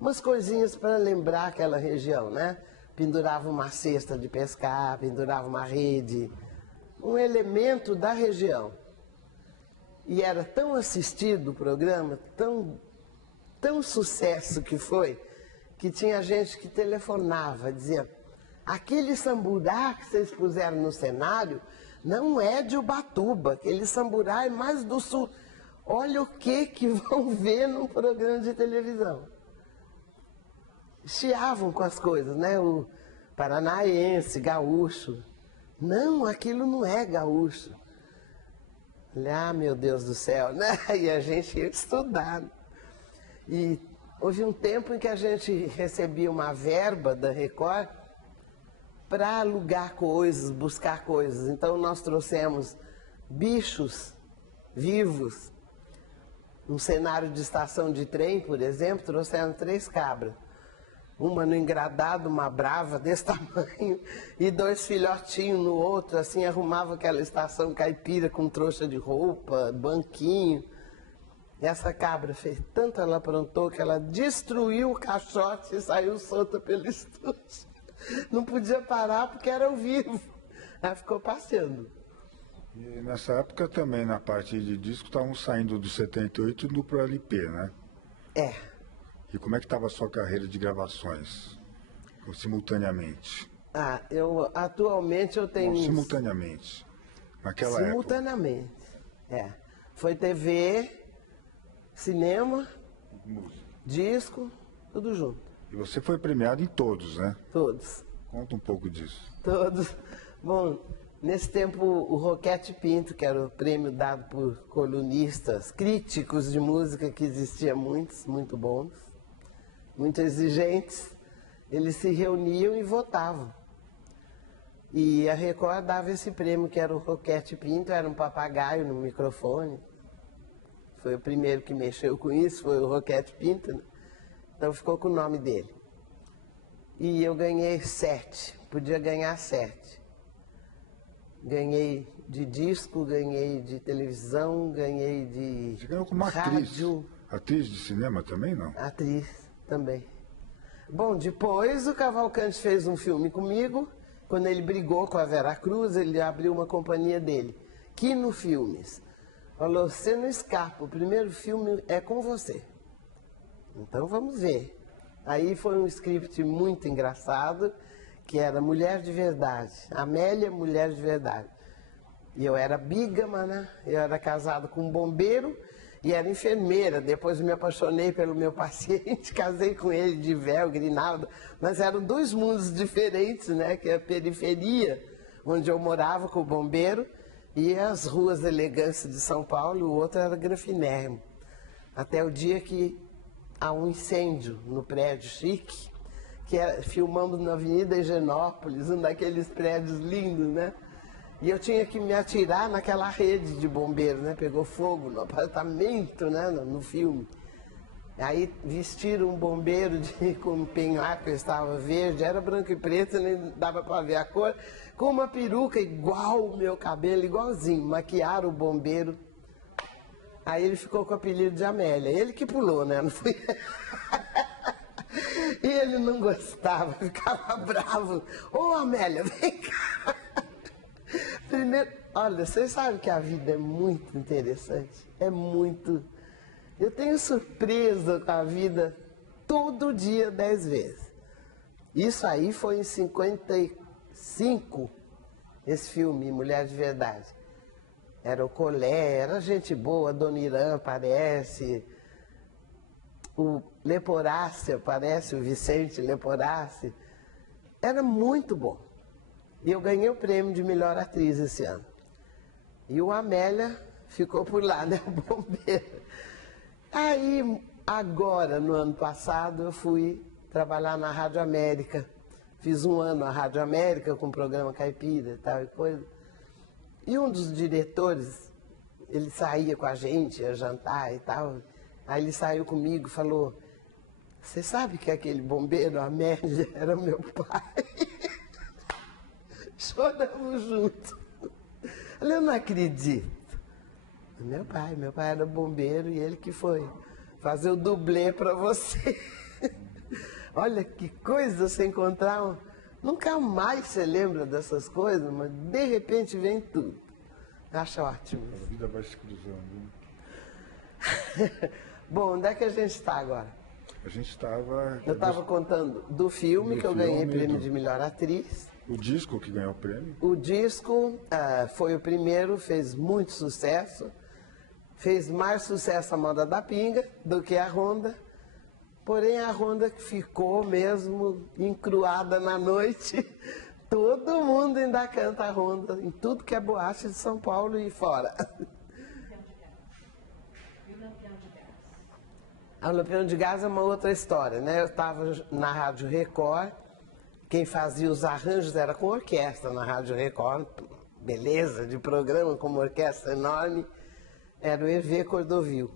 umas coisinhas para lembrar aquela região, né? Pendurava uma cesta de pescar, pendurava uma rede, um elemento da região. E era tão assistido o programa, tão sucesso que foi, que tinha gente que telefonava, dizia, aquele samburá que vocês puseram no cenário não é de Ubatuba, aquele samburá é mais do sul. Olha o que vão ver num programa de televisão. Chiavam com as coisas, né? O paranaense, gaúcho. Não, aquilo não é gaúcho. Ah, meu Deus do céu, né? E a gente ia estudar. E houve um tempo em que a gente recebia uma verba da Record para alugar coisas, buscar coisas. Então nós trouxemos bichos vivos. Um cenário de estação de trem, por exemplo, trouxemos 3 cabras. Uma no engradado, uma brava desse tamanho, e 2 filhotinhos no outro, assim, arrumava aquela estação caipira com trouxa de roupa, banquinho. Essa cabra fez tanto, ela aprontou, que ela destruiu o caixote e saiu solta pelo estúdio. Não podia parar porque era ao vivo. Ela ficou passeando. E nessa época também, na parte de disco, estavam saindo do 78 do Pro LP, né? É. E como é que estava a sua carreira de gravações, simultaneamente? Atualmente eu tenho... Não, simultaneamente, naquela época. Simultaneamente, Foi TV, cinema, música, disco, tudo junto. E você foi premiado em todos, né? Todos. Conta um pouco disso. Todos. Bom, nesse tempo o Roquete Pinto, que era o prêmio dado por colunistas, críticos de música, que existia muitos, muito bons, muito exigentes, eles se reuniam e votavam. E a Record dava esse prêmio, que era o Roquete Pinto, era um papagaio no microfone. Foi o primeiro que mexeu com isso, foi o Roquete Pinto, né? Então ficou com o nome dele. E eu ganhei 7, podia ganhar 7. Ganhei de disco, ganhei de televisão, ganhei de Você ganhou como rádio. Atriz de cinema também, não? Atriz também. Bom, depois o Cavalcante fez um filme comigo. Quando ele brigou com a Vera Cruz, ele abriu uma companhia dele, Quino Filmes. Falou, você não escapa, o primeiro filme é com você. Então vamos ver. Aí foi um script muito engraçado, que era Mulher de Verdade. Amélia, Mulher de Verdade. E eu era bígama, né? Eu era casado com um bombeiro e era enfermeira. Depois me apaixonei pelo meu paciente, casei com ele de véu, grinalda. Mas eram 2 mundos diferentes, né? Que é a periferia, onde eu morava com o bombeiro, e as ruas da elegância de São Paulo, o outro era Granfinérrimo. Até o dia que há um incêndio no prédio chique, que filmamos na Avenida Higienópolis, um daqueles prédios lindos, né? E eu tinha que me atirar naquela rede de bombeiros, né? Pegou fogo no apartamento, né? No filme. Aí vestiram um bombeiro com um penhaco que estava verde, era branco e preto, nem dava para ver a cor, com uma peruca igual o meu cabelo, igualzinho. Maquiaram o bombeiro. Aí ele ficou com o apelido de Amélia. Ele que pulou, né? Não fui... E ele não gostava, ficava bravo. Ô, Amélia, vem cá. Primeiro, olha, vocês sabem que a vida é muito interessante. É muito... Eu tenho surpresa com a vida todo dia 10 vezes. Isso aí foi em 55, esse filme, Mulher de Verdade. Era o Colé, era gente boa, Dona Irã aparece, o Leporácia aparece, o Vicente Leporácia. Era muito bom. E eu ganhei o prêmio de melhor atriz esse ano. E o Amélia ficou por lá, né, o bombeiro. Aí, agora, no ano passado, eu fui trabalhar na Rádio América. Fiz 1 ano na Rádio América com o programa Caipira e tal e coisa. E um dos diretores, ele saía com a gente, ia jantar e tal. Aí ele saiu comigo e falou, você sabe que aquele bombeiro, a Amélia, era meu pai? Choramos juntos. Eu não acredito. Meu pai era bombeiro e ele que foi fazer o dublê para você. Olha que coisa você encontrar. Nunca mais você lembra dessas coisas, mas de repente vem tudo. Acho ótimo. A vida vai se cruzando. Bom, onde é que a gente está agora? A gente estava... Eu estava contando do filme, que eu ganhei prêmio de melhor atriz. O disco que ganhou o prêmio? O disco foi o primeiro, fez muito sucesso. Fez mais sucesso a Moda da Pinga do que a Ronda. Porém, a Ronda ficou mesmo encruada na noite. Todo mundo ainda canta a Ronda, em tudo que é boate de São Paulo e fora. A Lampião de Gás é uma outra história, né? Eu estava na Rádio Record, quem fazia os arranjos era com orquestra na Rádio Record, beleza, de programa com uma orquestra enorme, era o Hervé Cordovil,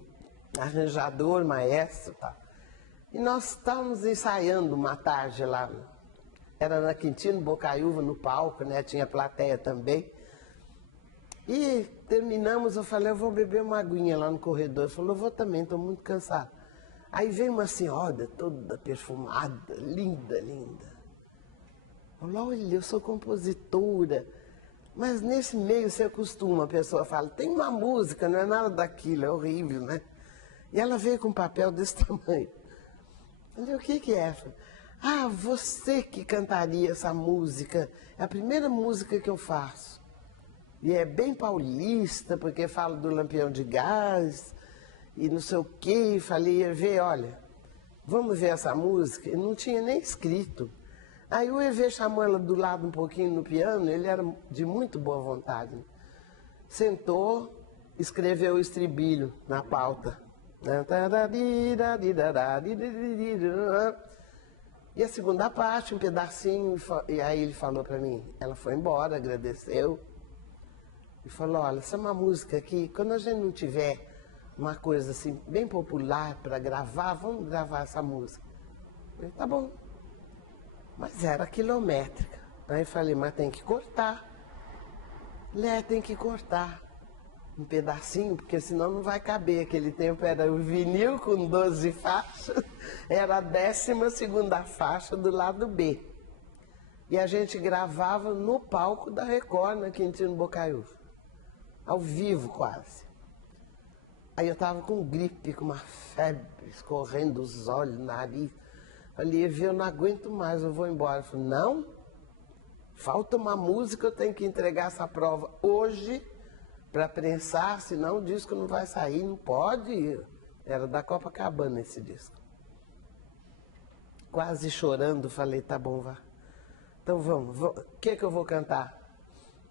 arranjador, maestro e tal. E nós estávamos ensaiando uma tarde lá, era na Quintino Bocaiúva, no palco, né? Tinha plateia também. E terminamos, eu falei, eu vou beber uma aguinha lá no corredor. Ele falou, eu vou também, estou muito cansado. Aí veio uma senhora toda perfumada, linda, linda. Falou, olha, eu sou compositora, mas nesse meio você acostuma, a pessoa fala, tem uma música, não é nada daquilo, é horrível, né? E ela veio com um papel desse tamanho. Eu falei, o que que é? Ah, você que cantaria essa música, é a primeira música que eu faço. E é bem paulista, porque fala do Lampião de Gás, e não sei o quê. Falei, Hervé, olha, vamos ver essa música? Ele não tinha nem escrito. Aí o Hervé chamou ela do lado um pouquinho no piano, ele era de muito boa vontade. Sentou, escreveu o estribilho na pauta. E a segunda parte, um pedacinho, e aí ele falou para mim, ela foi embora, agradeceu. E falou, olha, essa é uma música aqui, quando a gente não tiver uma coisa assim, bem popular para gravar, vamos gravar essa música. Eu falei, tá bom. Mas era quilométrica. Aí eu falei, mas tem que cortar. Tem que cortar um pedacinho, porque senão não vai caber. Aquele tempo era o vinil com 12 faixas, era a 12ª faixa do lado B. E a gente gravava no palco da Record, na Quintino Bocaiúva. Ao vivo, quase. Aí eu estava com gripe, com uma febre, escorrendo os olhos, nariz. Falei, eu não aguento mais, eu vou embora. Eu falei, não, falta uma música, eu tenho que entregar essa prova hoje para prensar, senão o disco não vai sair, não pode. Era da Copacabana esse disco. Quase chorando, falei, tá bom, vá. Então vamos, o que eu vou cantar?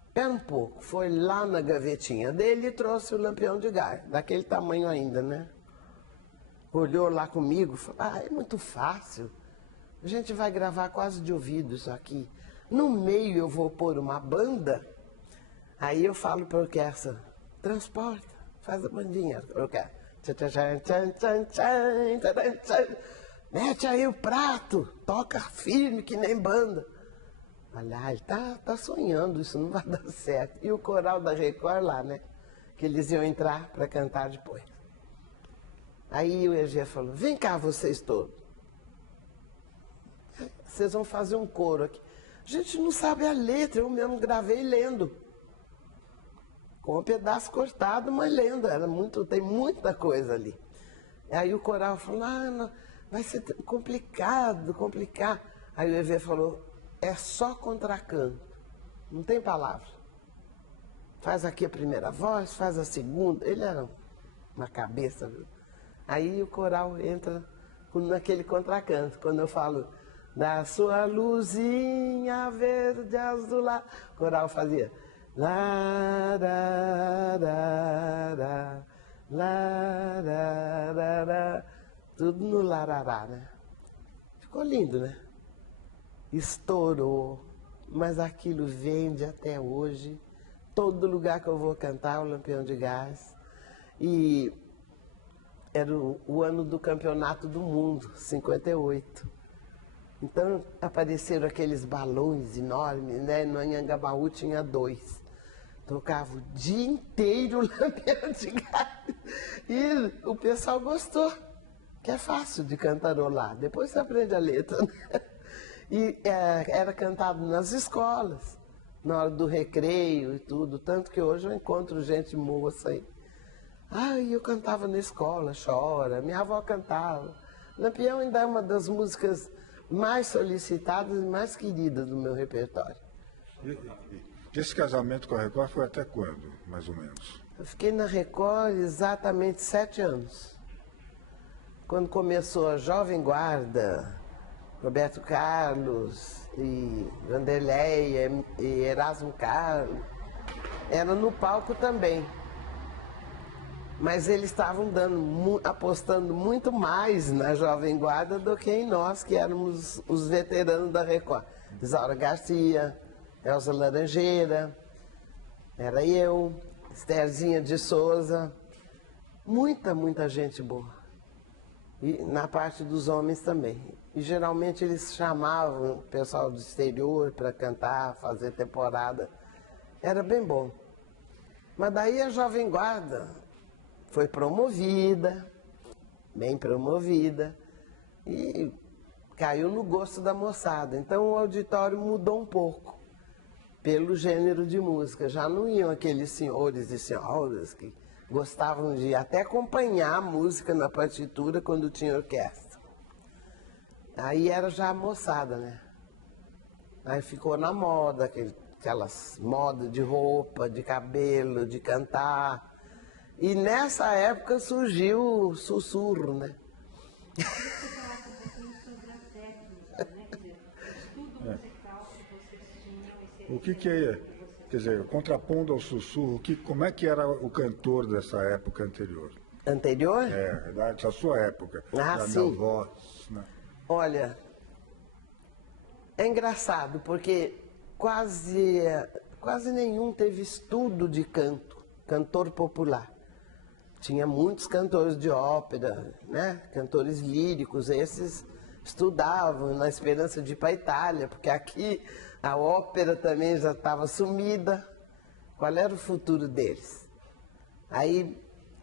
Espera um pouco, foi lá na gavetinha dele e trouxe o Lampião de Gás, daquele tamanho ainda, né? Olhou lá comigo, falou, é muito fácil, a gente vai gravar quase de ouvido isso aqui. No meio eu vou pôr uma banda, aí eu falo para a orquestra, transporta, faz a bandinha, orquestra. Mete aí o prato, toca firme que nem banda. Olha, ele tá sonhando, isso não vai dar certo. E o coral da Record lá, né? Que eles iam entrar para cantar depois. Aí o Hervé falou, vem cá vocês todos. Vocês vão fazer um coro aqui. A gente não sabe a letra, eu mesmo gravei lendo. Com um pedaço cortado, mas lendo. Tem muita coisa ali. Aí o coral falou, não, vai ser complicado. Aí o Hervé falou, é só contracanto, não tem palavra. Faz aqui a primeira voz, faz a segunda. Ele era uma cabeça, viu? Aí o coral entra naquele contracanto. Quando eu falo, da sua luzinha verde azulada, o coral fazia lá, tudo no larará, né? Ficou lindo, né? Estourou, mas aquilo vende até hoje. Todo lugar que eu vou cantar, o Lampião de Gás. E era o ano do campeonato do mundo, 58. Então apareceram aqueles balões enormes, né? No Anhangabaú tinha 2. Tocava o dia inteiro o Lampião de Gás. E o pessoal gostou, que é fácil de cantarolar. Depois você aprende a letra, né? E era cantado nas escolas, na hora do recreio e tudo, tanto que hoje eu encontro gente moça aí. Eu cantava na escola, chora, minha avó cantava. Lampião ainda é uma das músicas mais solicitadas e mais queridas do meu repertório. E esse casamento com a Record foi até quando, mais ou menos? Eu fiquei na Record exatamente 7 anos. Quando começou a Jovem Guarda, Roberto Carlos, e Vanderleia, e Erasmo Carlos, era no palco também. Mas eles estavam apostando muito mais na Jovem Guarda do que em nós, que éramos os veteranos da Record. Isaura Garcia, Elza Laranjeira, era eu, Estherzinha de Souza, muita gente boa. E na parte dos homens também. E geralmente eles chamavam o pessoal do exterior para cantar, fazer temporada. Era bem bom. Mas daí a Jovem Guarda foi promovida, bem promovida, e caiu no gosto da moçada. Então o auditório mudou um pouco pelo gênero de música. Já não iam aqueles senhores e senhoras que gostavam de até acompanhar a música na partitura quando tinha orquestra. Aí era já a moçada, né? Aí ficou na moda, aquelas modas de roupa, de cabelo, de cantar. E nessa época surgiu o sussurro, né? O que é, quer dizer, contrapondo ao sussurro, como é que era o cantor dessa época anterior? Anterior? Da sua época, da sim. minha voz, né? Olha, é engraçado, porque quase nenhum teve estudo de canto, cantor popular. Tinha muitos cantores de ópera, né? Cantores líricos, esses estudavam na esperança de ir para a Itália, porque aqui a ópera também já estava sumida. Qual era o futuro deles? Aí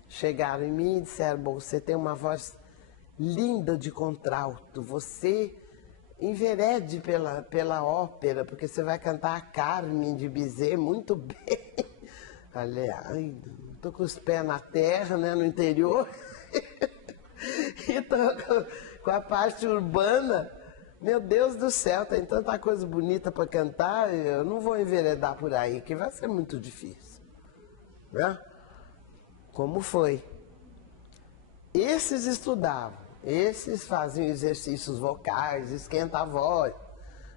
chegaram em mim e disseram: bom, você tem uma voz linda de contralto, você enverede pela ópera, porque você vai cantar a Carmen de Bizet muito bem. Falei, ai, tô com os pés na terra, né, no interior, e tô com a parte urbana. Meu Deus do céu, tem tanta coisa bonita para cantar, eu não vou enveredar por aí, que vai ser muito difícil, né? Como foi? Esses estudavam, esses faziam exercícios vocais, esquenta a voz.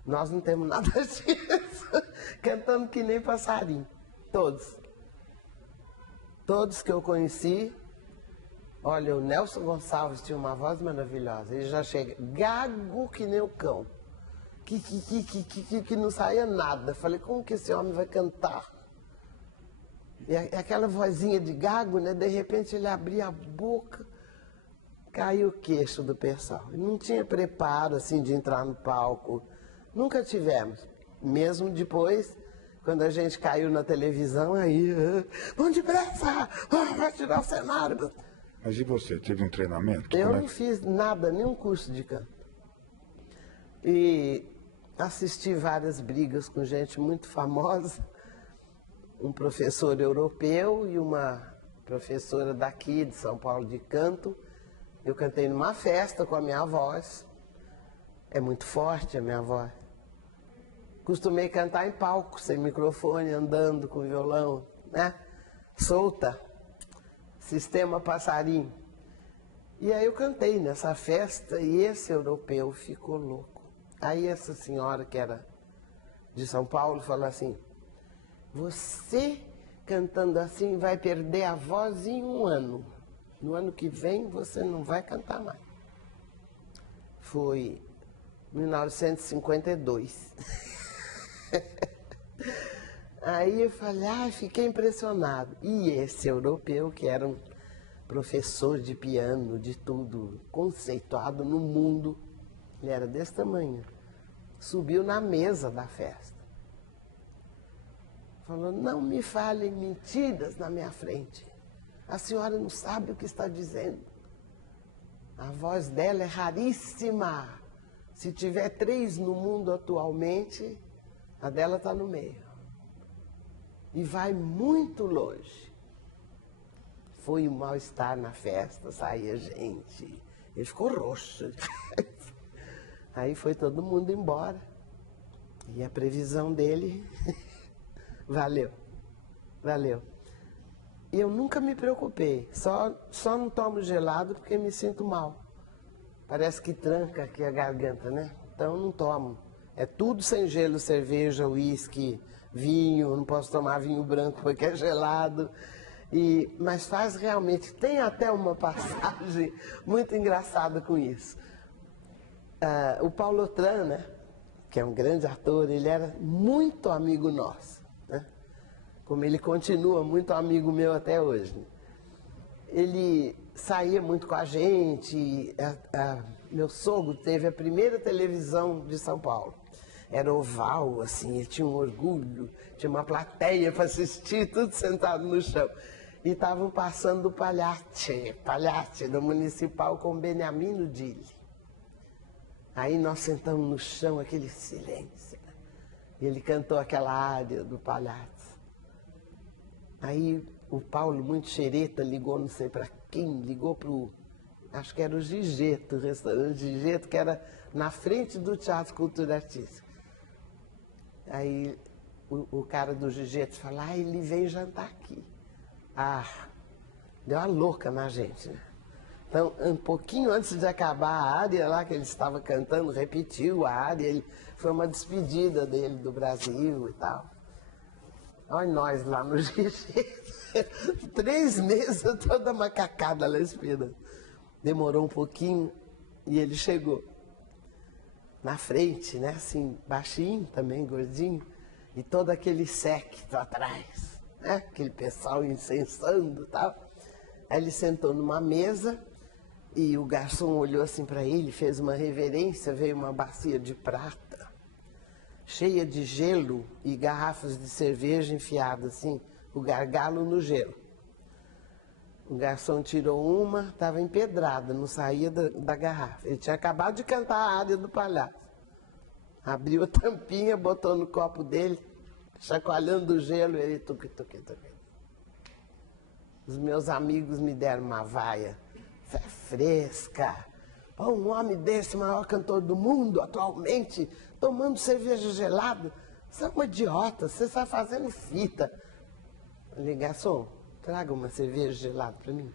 Nós não temos nada disso, cantando que nem passarinho, todos. Todos que eu conheci, olha, o Nelson Gonçalves tinha uma voz maravilhosa, ele já chega, gago que nem o cão, que não saía nada. Falei, como que esse homem vai cantar? E aquela vozinha de gago, né, de repente ele abria a boca, caiu o queixo do pessoal. Não tinha preparo assim de entrar no palco, nunca tivemos, mesmo depois. Quando a gente caiu na televisão, aí, vamos depressa, vai tirar o cenário. Mas e você, teve um treinamento? Eu não fiz nada, nenhum curso de canto. E assisti várias brigas com gente muito famosa, um professor europeu e uma professora daqui de São Paulo de canto. Eu cantei numa festa com a minha voz, é muito forte a minha voz. Costumei cantar em palco, sem microfone, andando com violão, né? Solta, sistema passarinho. E aí eu cantei nessa festa e esse europeu ficou louco. Aí essa senhora que era de São Paulo falou assim: você cantando assim vai perder a voz em um ano. No ano que vem você não vai cantar mais. Foi 1952. Aí eu falei, fiquei impressionado. E esse europeu, que era um professor de piano, de tudo, conceituado no mundo, ele era desse tamanho, subiu na mesa da festa. Falou, não me falem mentiras na minha frente. A senhora não sabe o que está dizendo. A voz dela é raríssima. Se tiver 3 no mundo atualmente, a dela está no meio. E vai muito longe. Foi um mal-estar na festa, saía gente. Ele ficou roxo. Aí foi todo mundo embora. E a previsão dele valeu. E eu nunca me preocupei. Só não tomo gelado porque me sinto mal. Parece que tranca aqui a garganta, né? Então eu não tomo. É tudo sem gelo, cerveja, uísque, vinho. Não posso tomar vinho branco porque é gelado. Mas faz realmente, tem até uma passagem muito engraçada com isso. O Paulo Otran, né, que é um grande ator, ele era muito amigo nosso, né? Como ele continua muito amigo meu até hoje. Ele saía muito com a gente, meu sogro teve a primeira televisão de São Paulo. Era oval, assim, ele tinha um orgulho, tinha uma plateia para assistir, tudo sentado no chão. E estavam passando o Palhate, do Municipal, com Beniamino Dili. Aí nós sentamos no chão, aquele silêncio, né? E ele cantou aquela área do Palhate. Aí o Paulo, muito xereta, ligou, não sei para quem, ligou para o, acho que era o Gigeto, o restaurante Gigeto, que era na frente do Teatro Cultura Artística. Aí o cara do Gigeto falou, ele veio jantar aqui. Deu uma louca na gente, né? Então, um pouquinho antes de acabar a área lá que ele estava cantando, repetiu a área, foi uma despedida dele do Brasil e tal. Olha nós lá no Gigeto. 3 meses toda macacada lá esperando. Demorou um pouquinho e ele chegou na frente, né, assim, baixinho também, gordinho, e todo aquele séquito atrás, né, aquele pessoal incensando e tal. Aí ele sentou numa mesa e o garçom olhou assim para ele, fez uma reverência, veio uma bacia de prata, cheia de gelo e garrafas de cerveja enfiadas assim, o gargalo no gelo. O garçom tirou uma, estava empedrada, não saía da garrafa. Ele tinha acabado de cantar a área do Palhaço. Abriu a tampinha, botou no copo dele, chacoalhando o gelo, ele tuqui. Os meus amigos me deram uma vaia. Fé fresca. Um homem desse, o maior cantor do mundo atualmente, tomando cerveja gelada. Você é um idiota, você está fazendo fita. Falei, garçom, traga uma cerveja gelada para mim.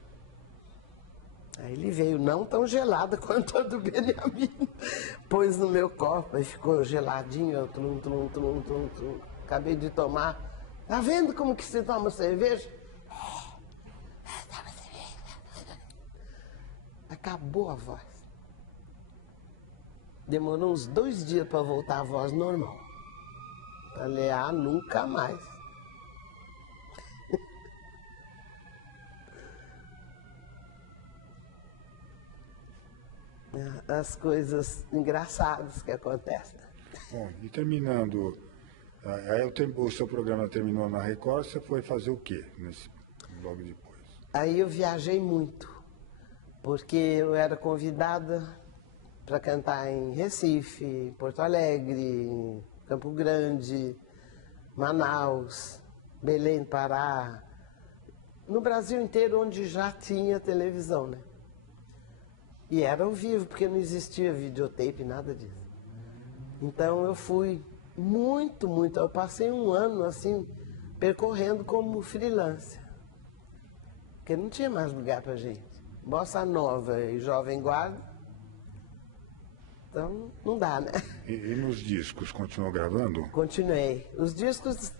Aí ele veio, não tão gelada quanto a do Beniamino. Pôs no meu copo, aí ficou geladinho, eu tlum. Acabei de tomar. Tá vendo como que se toma cerveja? Acabou a voz. Demorou uns 2 dias para voltar a voz normal. Falei, nunca mais. As coisas engraçadas que acontecem. Bom, e terminando, aí o seu programa terminou na Record, você foi fazer o quê logo depois? Aí eu viajei muito, porque eu era convidada para cantar em Recife, em Porto Alegre, em Campo Grande, Manaus, Belém, Pará, no Brasil inteiro onde já tinha televisão, né? E era ao vivo, porque não existia videotape, nada disso. Então eu fui muito, eu passei um ano assim, percorrendo como freelancer. Porque não tinha mais lugar pra gente. Bossa Nova e Jovem Guarda, então não dá, né? E nos discos, continuou gravando? Continuei. Os discos,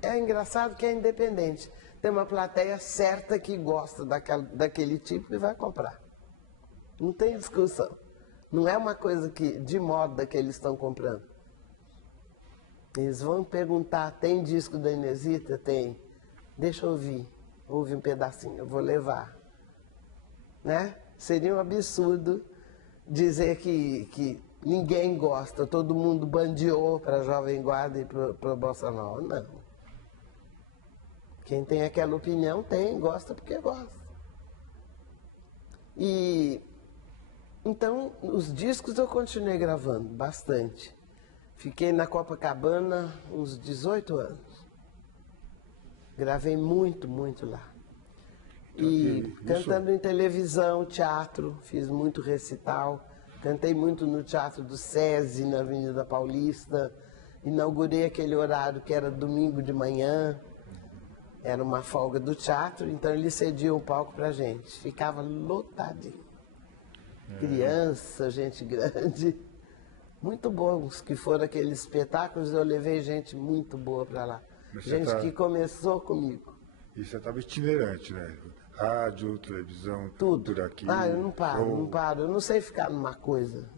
é engraçado que é independente. Tem uma plateia certa que gosta daquele tipo e vai comprar. Não tem discussão. Não é uma coisa de moda que eles estão comprando. Eles vão perguntar, tem disco da Inesita? Tem. Deixa eu ouvir. Ouve um pedacinho, eu vou levar. Né? Seria um absurdo dizer que ninguém gosta, todo mundo bandeou para a Jovem Guarda e para a Bossa Nova. Não. Quem tem aquela opinião gosta porque gosta. Então, os discos eu continuei gravando bastante. Fiquei na Copacabana uns 18 anos. Gravei muito lá. E cantando em televisão, teatro, fiz muito recital. Cantei muito no Teatro do SESI, na Avenida Paulista. Inaugurei aquele horário que era domingo de manhã. Era uma folga do teatro, então ele cedia o palco pra gente. Ficava lotadinho. Criança, gente grande. Muito bons que foram aqueles espetáculos, eu levei gente muito boa para lá. Gente que começou comigo. E você estava itinerante, né? Rádio, televisão, Tudo. por aqui. Eu não paro, não paro. Eu não sei ficar numa coisa.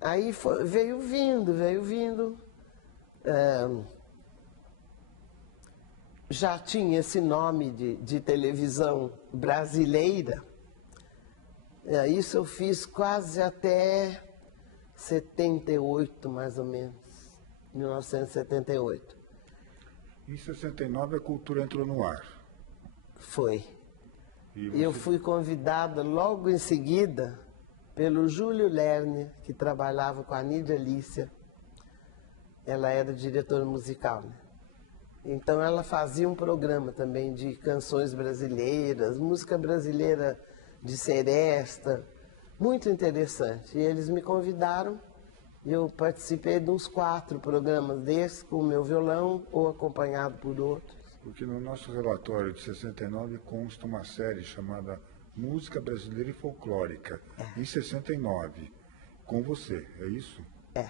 Aí veio vindo. Já tinha esse nome de televisão brasileira. Isso eu fiz quase até 78, mais ou menos. 1978. Em 69 a cultura entrou no ar. Foi. E Eu fui convidada logo em seguida pelo Júlio Lerner, que trabalhava com a Nídia Lícia. Ela era diretora musical, né? Então ela fazia um programa também de canções brasileiras, música brasileira de seresta, muito interessante. E eles me convidaram, eu participei de uns 4 programas desses com o meu violão ou acompanhado por outros. Porque no nosso relatório de 69 consta uma série chamada Música Brasileira e Folclórica, em 69, com você, é isso? É.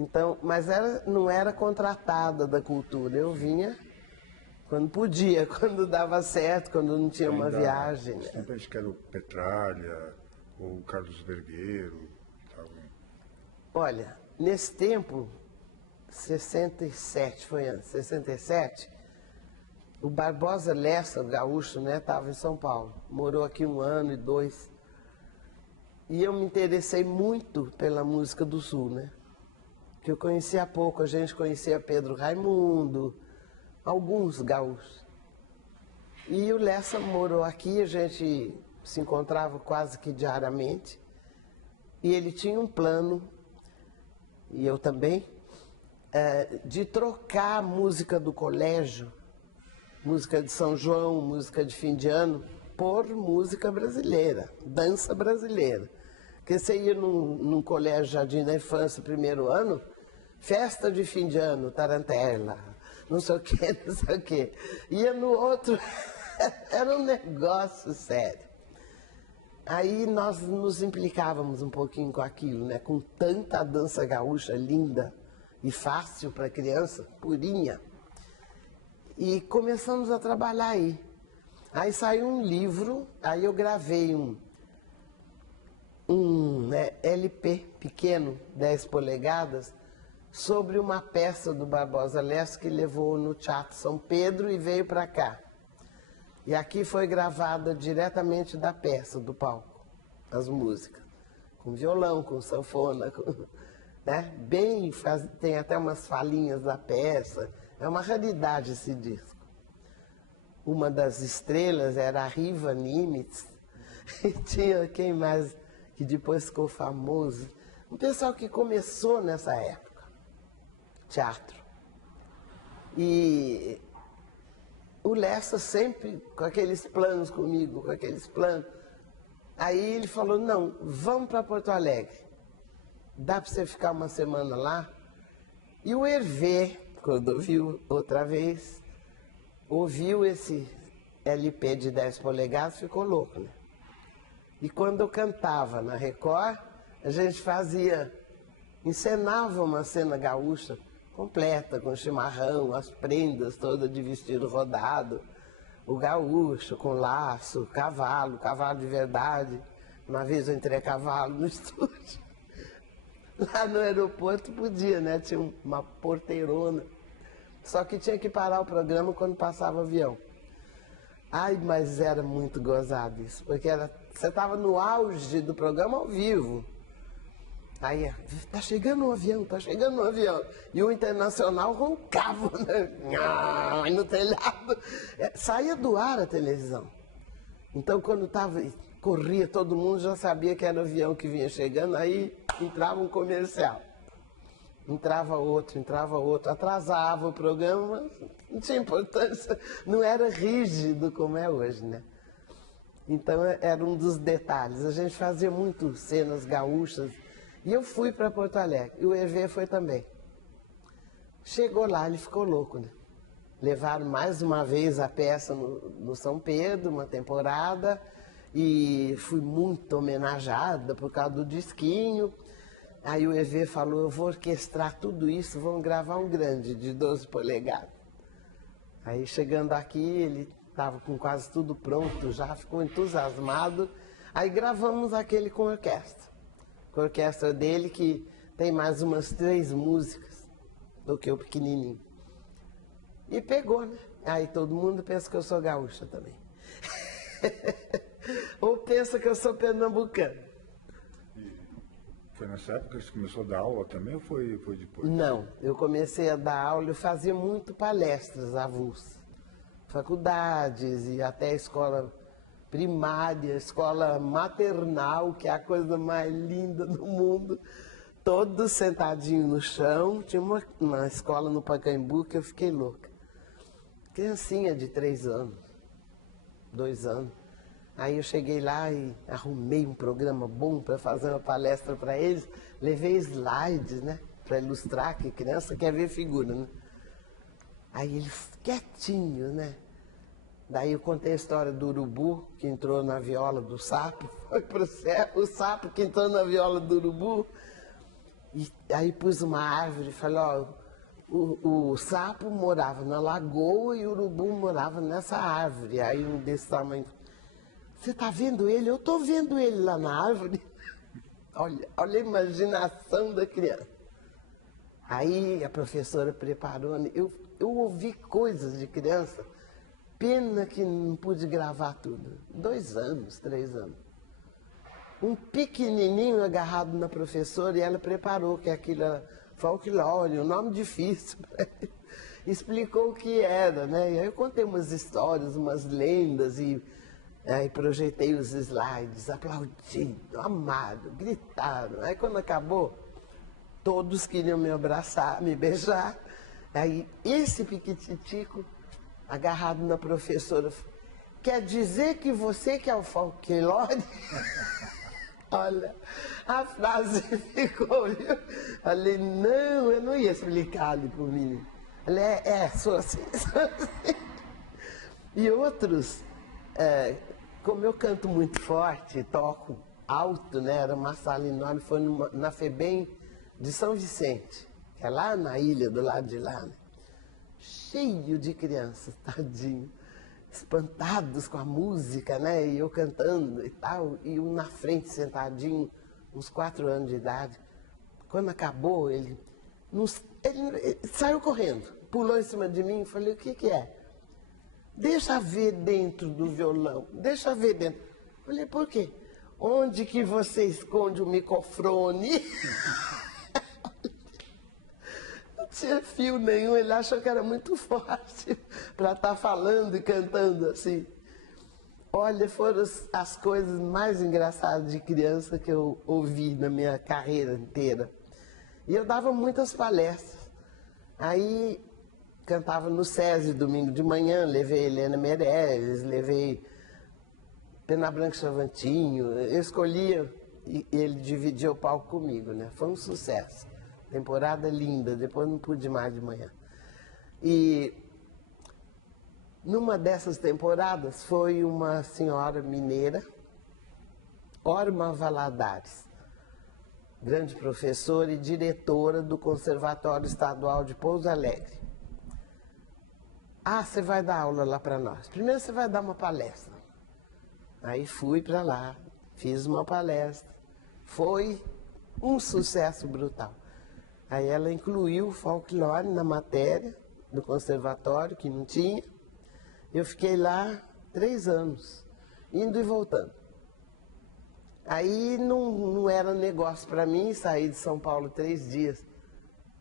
Então, mas não era contratada da cultura, eu vinha quando podia, quando dava certo, quando não tinha uma viagem. Né? Sempre acho que era o Petralha, ou o Carlos Vergueiro. Tal. Olha, nesse tempo, 67, foi antes, 67, o Barbosa Lessa, o gaúcho, né, estava em São Paulo. Morou aqui 1 ano e 2. E eu me interessei muito pela música do Sul, né? Que eu conhecia pouco, a gente conhecia Pedro Raimundo, alguns gaúchos. E o Lessa morou aqui, a gente se encontrava quase que diariamente. E ele tinha um plano, e eu também, de trocar a música do colégio, música de São João, música de fim de ano, por música brasileira, dança brasileira. Porque você ia num colégio Jardim da Infância, 1º ano, festa de fim de ano, tarantela, não sei o quê, não sei o quê. Ia no outro, era um negócio sério. Aí nós nos implicávamos um pouquinho com aquilo, né? Com tanta dança gaúcha linda e fácil para criança, purinha. E começamos a trabalhar aí. Aí saiu um livro, aí eu gravei um LP pequeno, 10 polegadas, sobre uma peça do Barbosa Lessa que levou no Teatro São Pedro e veio para cá. E aqui foi gravada diretamente da peça, do palco, as músicas. Com violão, com sanfona, né? Tem até umas falinhas da peça. É uma raridade esse disco. Uma das estrelas era a Riva Nimitz. E tinha quem mais que depois ficou famoso. Um pessoal que começou nessa época. Teatro. E o Lessa sempre com aqueles planos comigo, com aqueles planos. Aí ele falou, não, vamos para Porto Alegre. Dá para você ficar uma semana lá? E o Hervé, quando ouviu outra vez, ouviu esse LP de 10 polegadas, ficou louco, né? E quando eu cantava na Record, a gente encenava uma cena gaúcha completa, com chimarrão, as prendas todas de vestido rodado, o gaúcho com laço, cavalo de verdade. Uma vez eu entrei a cavalo no estúdio. Lá no aeroporto podia, né? Tinha uma porteirona. Só que tinha que parar o programa quando passava o avião. Ai, mas era muito gozado isso, porque você estava no auge do programa ao vivo. Aí, tá chegando um avião, tá chegando um avião. E o Internacional roncava, né? No telhado. Saía do ar a televisão. Então, quando corria todo mundo, já sabia que era o avião que vinha chegando, aí entrava um comercial. Entrava outro, atrasava o programa, mas não tinha importância, não era rígido como é hoje, né? Então, era um dos detalhes. A gente fazia muito cenas gaúchas. E eu fui para Porto Alegre, e o Hervé foi também. Chegou lá, ele ficou louco, né? Levaram mais uma vez a peça no São Pedro, uma temporada, e fui muito homenageada por causa do disquinho. Aí o Hervé falou, eu vou orquestrar tudo isso, vamos gravar um grande de 12 polegadas. Aí chegando aqui, ele estava com quase tudo pronto, já ficou entusiasmado. Aí gravamos aquele com orquestra. Com a orquestra dele, que tem mais umas 3 músicas do que o pequenininho. E pegou, né? Aí todo mundo pensa que eu sou gaúcha também. Ou pensa que eu sou pernambucana. Foi nessa época que você começou a dar aula também ou foi depois? Não, eu comecei a dar aula, eu fazia muito palestras avulsas. Faculdades e até escola primária, escola maternal, que é a coisa mais linda do mundo. Todos sentadinhos no chão. Tinha uma escola no Pacaembu que eu fiquei louca. Criancinha de 3 anos, 2 anos. Aí eu cheguei lá e arrumei um programa bom para fazer uma palestra para eles. Levei slides, né? Para ilustrar, que criança quer ver figura, né? Aí eles quietinhos, né? Daí eu contei a história do urubu que entrou na viola do sapo. Foi pro céu, o sapo que entrou na viola do urubu. E aí pus uma árvore e falei, ó, o sapo morava na lagoa e o urubu morava nessa árvore. Aí um desse tamanho... Você está vendo ele? Eu estou vendo ele lá na árvore. Olha a imaginação da criança. Aí a professora preparou, eu ouvi coisas de criança, pena que não pude gravar tudo. 2 anos, 3 anos. Um pequenininho agarrado na professora e ela preparou que aquilo era folclore, um nome difícil. Explicou o que era, né? E aí eu contei umas histórias, umas lendas e... Aí projetei os slides, aplaudiram, amaram, gritaram. Aí quando acabou, todos queriam me abraçar, me beijar. Aí esse piquititico, agarrado na professora, quer dizer que você que é o folclore? Olha, a frase ficou, viu? Falei, não, eu não ia explicar ali pro menino. Falei, sou assim, sou assim. E outros... como eu canto muito forte, toco alto, né? Era uma sala enorme, foi na FEBEM de São Vicente, que é lá na ilha, do lado de lá, né? Cheio de crianças, tadinho, espantados com a música, né? E eu cantando e tal, e um na frente sentadinho, uns 4 anos de idade. Quando acabou, ele saiu correndo, pulou em cima de mim e falei, o que que é? Deixa ver dentro do violão, deixa ver dentro. Falei, por quê? Onde que você esconde o microfone? Não tinha fio nenhum, ele achou que era muito forte para estar falando e cantando assim. Olha, foram as coisas mais engraçadas de criança que eu ouvi na minha carreira inteira. E eu dava muitas palestras. Aí... cantava no SESI domingo de manhã, levei Helena Meirelles, levei Pena Branca Chavantinho, eu escolhia e ele dividia o palco comigo, né? Foi um sucesso, temporada linda, depois não pude mais de manhã. E numa dessas temporadas foi uma senhora mineira, Orma Valadares, grande professora e diretora do Conservatório Estadual de Pouso Alegre. Ah, você vai dar aula lá para nós. Primeiro você vai dar uma palestra. Aí fui para lá, fiz uma palestra. Foi um sucesso brutal. Aí ela incluiu o folclore na matéria do conservatório, que não tinha. Eu fiquei lá 3 anos, indo e voltando. Aí não era negócio para mim sair de São Paulo 3 dias.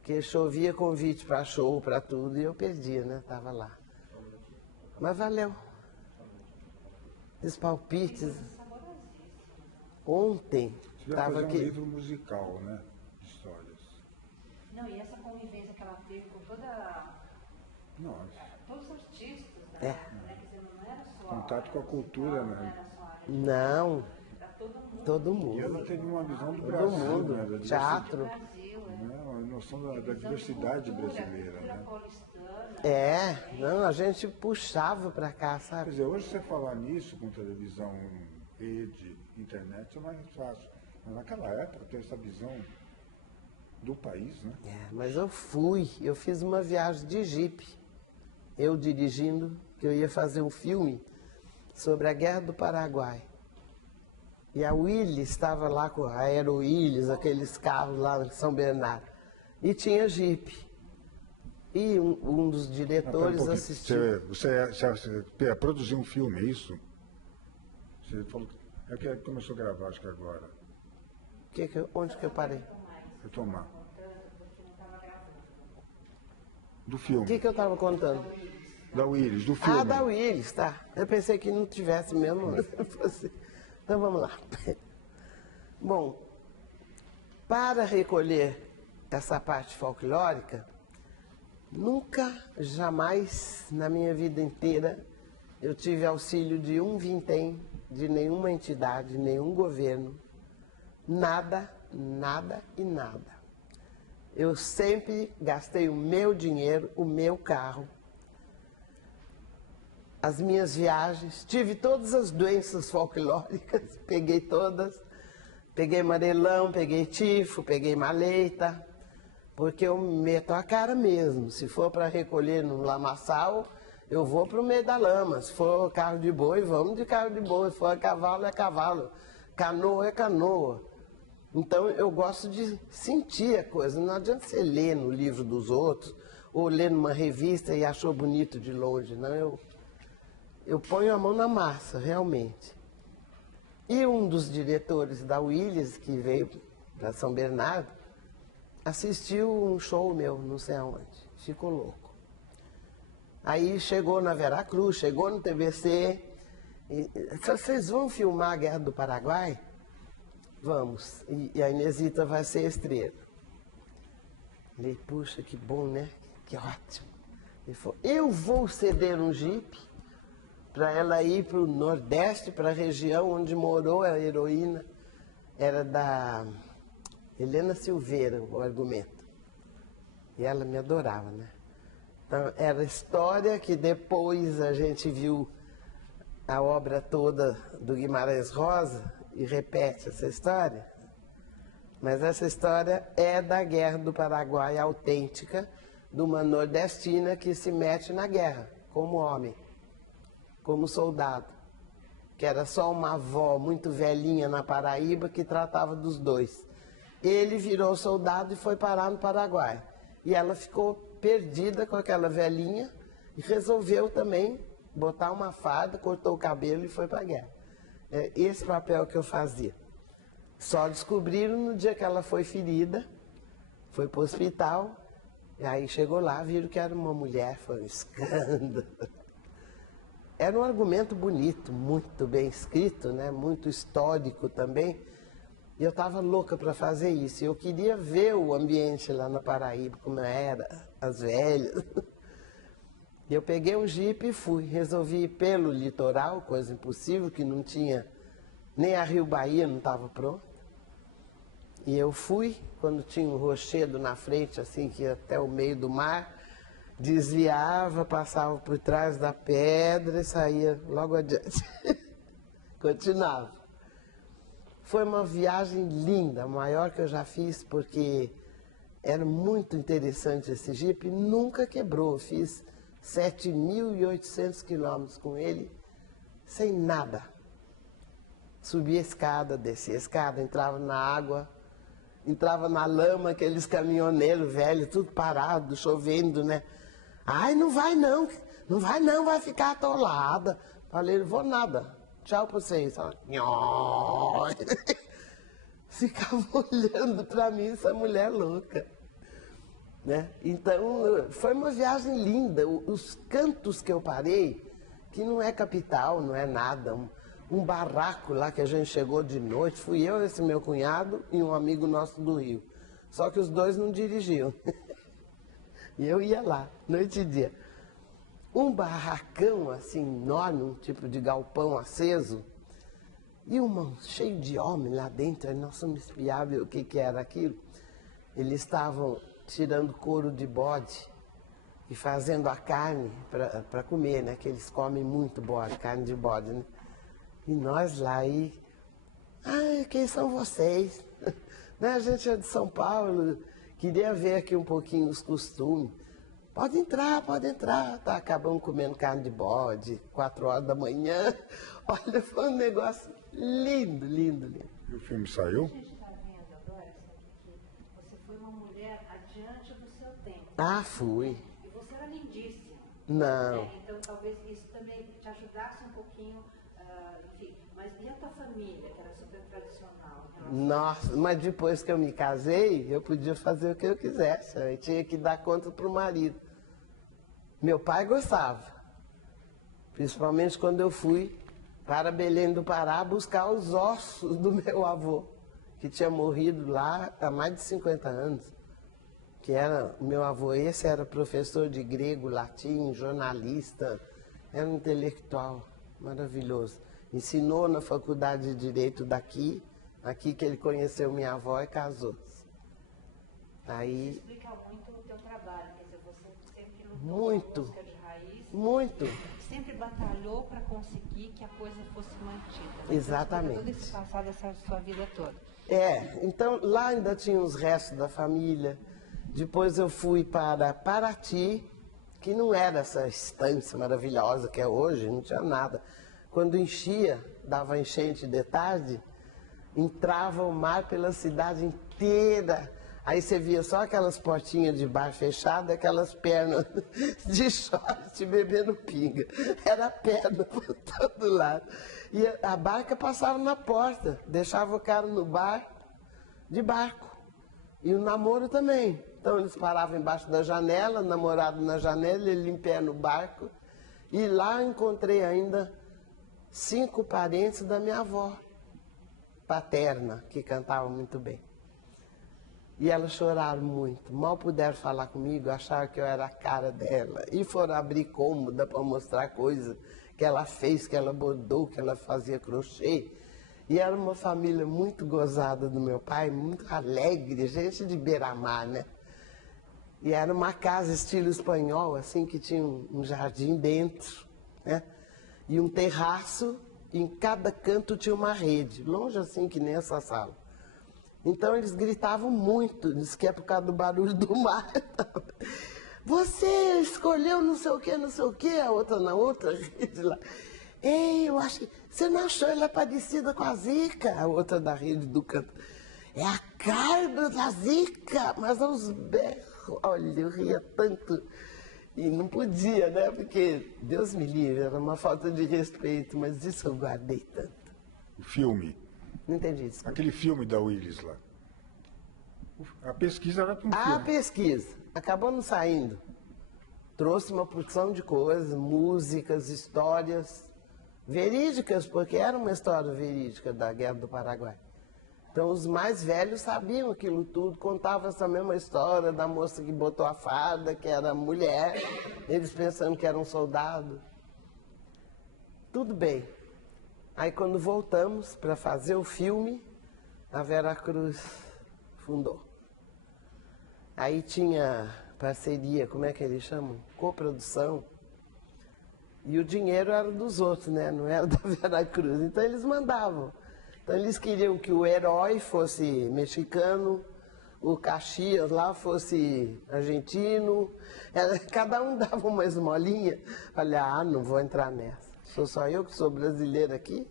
Porque chovia convite para show, para tudo, e eu perdia, né? Tava lá. Mas valeu. Os palpites. Ontem, você vai fazer um livro musical, né? De histórias. Não, e essa convivência que ela teve com todos os artistas da época, né? Quer dizer, não era só... Contato com a cultura, né? Não. Todo mundo. E ela teve uma visão do Todo Brasil, mundo. né? Teatro. Uma noção da diversidade brasileira, né? Não, a gente puxava para cá, Quer sabe? dizer, hoje você falar nisso com televisão, rede, internet é mais fácil. Mas naquela época ter essa visão do país, né? Mas eu fiz uma viagem de jipe. eu dirigindo, que eu ia fazer um filme sobre a Guerra do Paraguai. E a Willys estava lá com a Aero Willys, aqueles carros lá em São Bernardo. E tinha Jeep. E um dos diretores assistiu. Você produziu um filme, é isso? Você falou que começou a gravar, acho que agora. Onde que eu parei? Retomar. Do filme. O que eu estava contando? Da Willys, do filme. Ah, da Willys, tá. Eu pensei que não tivesse mesmo. Então vamos lá. Bom, para recolher essa parte folclórica, nunca, jamais na minha vida inteira eu tive auxílio de um vintém, de nenhuma entidade, nenhum governo, nada, nada e nada. Eu sempre gastei o meu dinheiro, o meu carro, as minhas viagens, tive todas as doenças folclóricas, peguei todas, peguei amarelão, peguei tifo, peguei maleita, porque eu meto a cara mesmo. Se for para recolher no lamaçal, eu vou para o meio da lama. Se for carro de boi, vamos de carro de boi. Se for cavalo, é cavalo. Canoa é canoa. Então eu gosto de sentir a coisa. Não adianta você ler no livro dos outros, ou ler numa revista e achou bonito de longe. Não, eu ponho a mão na massa, realmente. E um dos diretores da Willys, que veio para São Bernardo, assistiu um show meu, não sei aonde, ficou louco. Aí chegou na Veracruz, chegou no TBC, e vocês vão filmar a Guerra do Paraguai? Vamos, e a Inesita vai ser estrela. Falei, puxa, que bom, né? Que ótimo. Ele falou, eu vou ceder um Jeep para ela ir para o Nordeste, para a região onde morou a heroína, era da Helena Silveira, o argumento. E ela me adorava, né? Então, era história que depois a gente viu a obra toda do Guimarães Rosa e repete essa história. Mas essa história é da Guerra do Paraguai autêntica, de uma nordestina que se mete na guerra, como homem, como soldado. Que era só uma avó muito velhinha na Paraíba que tratava dos dois. Ele virou soldado e foi parar no Paraguai. E ela ficou perdida com aquela velhinha e resolveu também botar uma farda, cortou o cabelo e foi para a guerra. É esse papel que eu fazia. Só descobriram no dia que ela foi ferida, foi para o hospital, e aí chegou lá, viram que era uma mulher, foi um escândalo. Era um argumento bonito, muito bem escrito, né? Muito histórico também. E eu estava louca para fazer isso. Eu queria ver o ambiente lá na Paraíba, como era, as velhas. E eu peguei um Jeep e fui. Resolvi ir pelo litoral, coisa impossível, que não tinha, nem a Rio Bahia não estava pronta. E eu fui, quando tinha um rochedo na frente, assim, que ia até o meio do mar, desviava, passava por trás da pedra e saía logo adiante. Continuava. Foi uma viagem linda, a maior que eu já fiz, porque era muito interessante esse Jeep, nunca quebrou. Eu fiz 7.800 quilômetros com ele, sem nada. Subia a escada, descia a escada, entrava na água, entrava na lama, aqueles caminhoneiros velhos, tudo parado, chovendo, né? Ai, não vai não, vai ficar atolada. Falei, não vou nada, tchau pra vocês. Ficava olhando pra mim, essa mulher louca. Né? Então, foi uma viagem linda. Os cantos que eu parei, que não é capital, não é nada, um barraco lá que a gente chegou de noite, fui eu, esse meu cunhado e um amigo nosso do Rio. Só que os dois não dirigiam. E eu ia lá, noite e dia. Um barracão assim enorme, um tipo de galpão aceso, e cheio de homem lá dentro. Aí nós fomos espiar ver o que era aquilo. Eles estavam tirando couro de bode e fazendo a carne para comer, né? Que eles comem muito bode, carne de bode, né? E nós lá, quem são vocês? Né? A gente é de São Paulo, queria ver aqui um pouquinho os costumes. pode entrar, pode entrar. Tá, acabamos comendo carne de bode, 4 horas da manhã. Olha, foi um negócio lindo, lindo, lindo. E o filme saiu? A gente está vendo agora, que você foi uma mulher adiante do seu tempo. Ah, fui. E você era lindíssima. Não. Então talvez isso também te ajudasse um pouquinho, enfim. Mas e a tua família, que era super tradicional? em relação Nossa, mas depois que eu me casei, eu podia fazer o que eu quisesse. Eu tinha que dar conta pro marido. Meu pai gostava. Principalmente quando eu fui para Belém do Pará buscar os ossos do meu avô, que tinha morrido lá há mais de 50 anos. Que era, meu avô, esse era professor de grego, latim, jornalista, era um intelectual maravilhoso. Ensinou na faculdade de Direito daqui, aqui que ele conheceu minha avó e casou-se. Aí, explica muito o teu trabalho, quer dizer, você sempre lutou Muito. na busca de raiz, muito, sempre batalhou para conseguir que a coisa fosse mantida. Exatamente. Todo esse passado, essa sua vida toda. então lá ainda tinha os restos da família. Depois eu fui para Paraty, que não era essa estância maravilhosa que é hoje, não tinha nada. Quando enchia, dava enchente de tarde, entrava o mar pela cidade inteira. Aí você via só aquelas portinhas de bar fechadas, aquelas pernas de short bebendo pinga. Era perna por todo lado. E a barca passava na porta, deixava o cara no bar de barco. E o namoro também. Então eles paravam embaixo da janela, o namorado na janela, ele em pé no barco. E lá encontrei ainda 5 parentes da minha avó paterna, que cantava muito bem. E elas choraram muito, mal puderam falar comigo, acharam que eu era a cara dela. E foram abrir cômoda para mostrar coisas que ela fez, que ela bordou, que ela fazia crochê. E era uma família muito gozada do meu pai, muito alegre, gente de beira-mar, né? E era uma casa estilo espanhol, assim, que tinha um jardim dentro, né? E um terraço, e em cada canto tinha uma rede, longe assim que nem essa sala. Então eles gritavam muito, diz que é por causa do barulho do mar. Você escolheu não sei o que, a outra na outra rede lá. Ei, eu acho que você não achou ela parecida com a Zica? A outra da rede do canto. É a cara da Zica, mas aos berros. Olha, eu ria tanto. E não podia, né? Porque, Deus me livre, era uma falta de respeito, mas isso eu guardei tanto. O filme. Não entendi isso. Aquele filme da Willis lá. A pesquisa era para um A filme. pesquisa acabou não saindo. Trouxe uma porção de coisas, músicas, histórias verídicas, porque era uma história verídica da Guerra do Paraguai. Então os mais velhos sabiam aquilo tudo, contavam essa mesma história da moça que botou a farda, que era mulher, eles pensando que era um soldado. Tudo bem. Aí quando voltamos para fazer o filme, a Vera Cruz fundou. Aí tinha parceria, como é que eles chamam? Coprodução. E o dinheiro era dos outros, né? Não era da Vera Cruz. Então eles mandavam. Então eles queriam que o herói fosse mexicano, o Caxias lá fosse argentino. Cada um dava uma esmolinha. Olha, não vou entrar nessa. Sou só eu que sou brasileira aqui.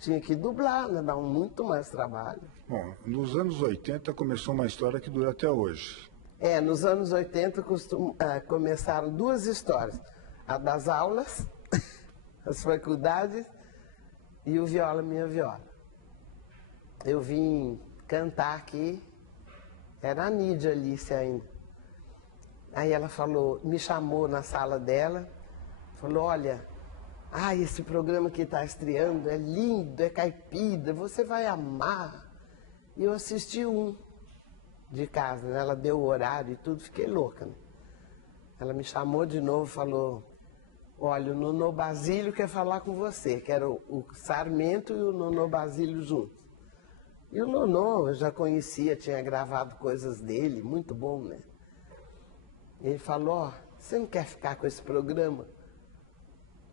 Tinha que dublar, né? Dá muito mais trabalho. Bom, nos anos 80 começou uma história que dura até hoje. Nos anos 80 começaram 2 histórias. A das aulas, as faculdades e o Viola Minha Viola. Eu vim cantar aqui, era a Nídia Alice ainda. Aí ela falou, me chamou na sala dela, falou, olha, esse programa que está estreando é lindo, é caipira, você vai amar. E eu assisti um de casa, né? Ela deu o horário e tudo, fiquei louca, né? Ela me chamou de novo e falou, olha, o Nonô Basílio quer falar com você, que era o Sarmento e o Nonô Basílio juntos. E o Nonô eu já conhecia, tinha gravado coisas dele, muito bom, né? Ele falou, você não quer ficar com esse programa?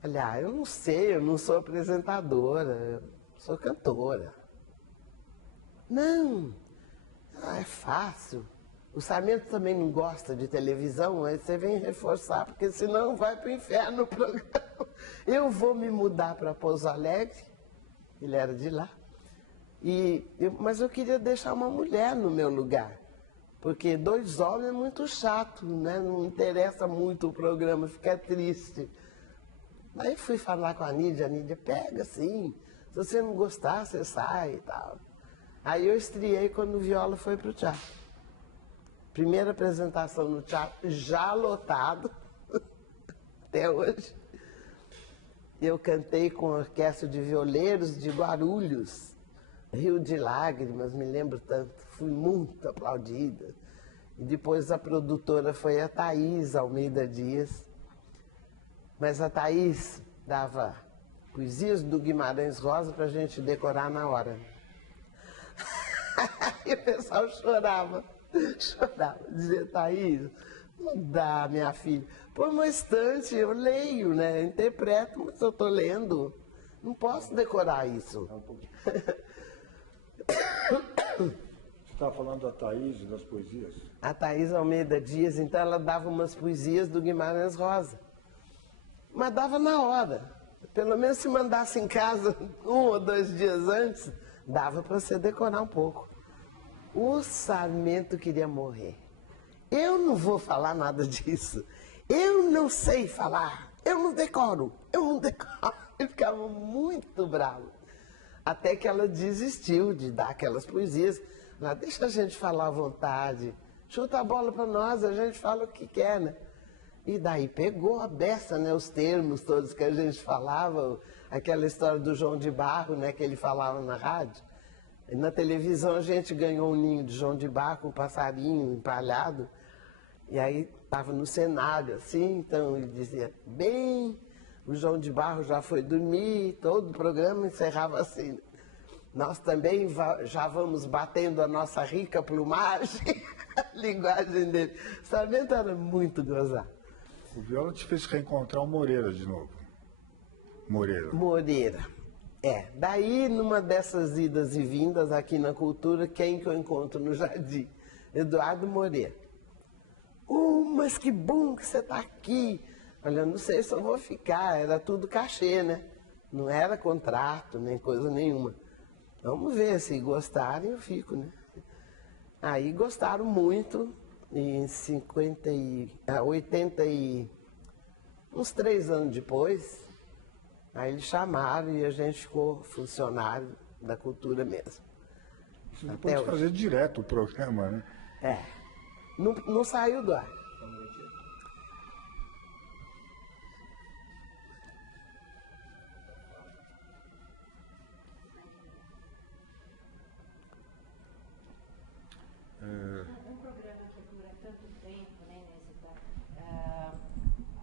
Olha, eu não sei, eu não sou apresentadora, eu sou cantora. Não, é fácil. O Sarmento também não gosta de televisão, aí você vem reforçar, porque senão vai para o inferno o programa. Eu vou me mudar para Pouso Alegre, ele era de lá, mas eu queria deixar uma mulher no meu lugar, porque 2 homens é muito chato, né? Não interessa muito o programa, fica triste. Aí fui falar com a Nídia pega sim, se você não gostar, você sai e tal. Aí eu estreiei quando o Viola foi para o teatro. Primeira apresentação no teatro, já lotado, até hoje. Eu cantei com a orquestra de violeiros de Guarulhos, Rio de Lágrimas, me lembro tanto. Fui muito aplaudida. E depois a produtora foi a Thaís Almeida Dias. Mas a Thaís dava poesias do Guimarães Rosa para a gente decorar na hora. E o pessoal chorava, dizia, Thaís, não dá, minha filha. Põe uma estante, eu leio, né? Eu interpreto, mas eu estou lendo. Não posso decorar isso. Você estava falando da Thaís e das poesias? A Thaís Almeida Dias, então, ela dava umas poesias do Guimarães Rosa. Mas dava na hora. Pelo menos se mandasse em casa 1 ou 2 dias antes, dava para você decorar um pouco. O Sarmento queria morrer. Eu não vou falar nada disso. Eu não sei falar. Eu não decoro. Ele ficava muito bravo. Até que ela desistiu de dar aquelas poesias. Ela, deixa a gente falar à vontade. Chuta a bola para nós, a gente fala o que quer, né? E daí pegou a beça, né? Os termos todos que a gente falava. Aquela história do João de Barro, né? Que ele falava na rádio. E na televisão a gente ganhou um ninho de João de Barro, um passarinho empalhado. E aí estava no cenário, assim, então ele dizia, bem, o João de Barro já foi dormir, todo o programa encerrava assim. Nós também já vamos batendo a nossa rica plumagem, a linguagem dele. O Sarmento era muito gozado. O Viola te fez reencontrar o Moreira de novo. Moreira. Daí numa dessas idas e vindas aqui na Cultura, quem que eu encontro no Jardim? Eduardo Moreira. Mas que bom que você está aqui. Olha, eu não sei se eu vou ficar, era tudo cachê, né? Não era contrato, nem coisa nenhuma. Vamos ver, se gostarem eu fico, né? Aí gostaram muito, e em uns 3 anos depois, aí eles chamaram e a gente ficou funcionário da Cultura mesmo. Você não pode fazer direto o programa, né? Não saiu do ar. Um programa que dura tanto tempo, né,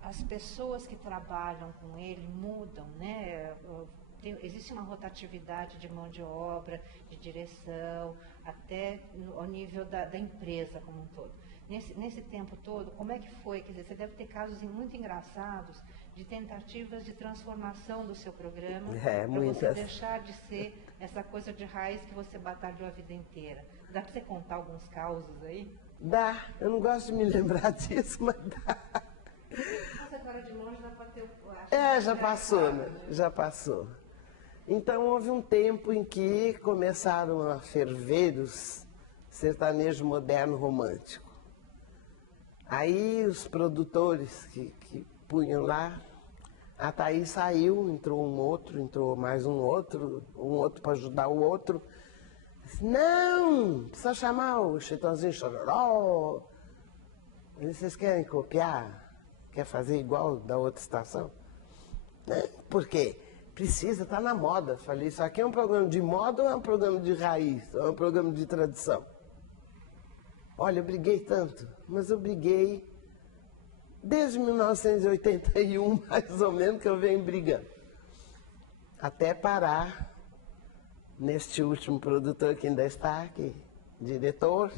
as pessoas que trabalham com ele mudam, né? Existe uma rotatividade de mão de obra, de direção, até ao nível da empresa como um todo. Nesse tempo todo, como é que foi? Quer dizer, você deve ter casos muito engraçados de tentativas de transformação do seu programa para você deixar de ser essa coisa de raiz que você batalhou a vida inteira. Dá para você contar alguns causos aí? Dá. Eu não gosto de me lembrar disso, mas dá. Você agora de longe dá para ter... Já passou, né? Já passou. Então houve um tempo em que começaram a ferver os sertanejo moderno romântico. Aí os produtores que punham lá, a Thaís saiu, entrou mais um outro para ajudar o outro. Disse, não, precisa chamar o Chitãozinho Chororó. Vocês querem copiar? Quer fazer igual da outra estação? Por quê? Precisa, tá na moda. Falei, isso aqui é um programa de moda ou é um programa de raiz? Ou é um programa de tradição? Olha, eu briguei tanto, mas eu briguei desde 1981, mais ou menos, que eu venho brigando. Até parar neste último produtor que ainda está aqui, diretor,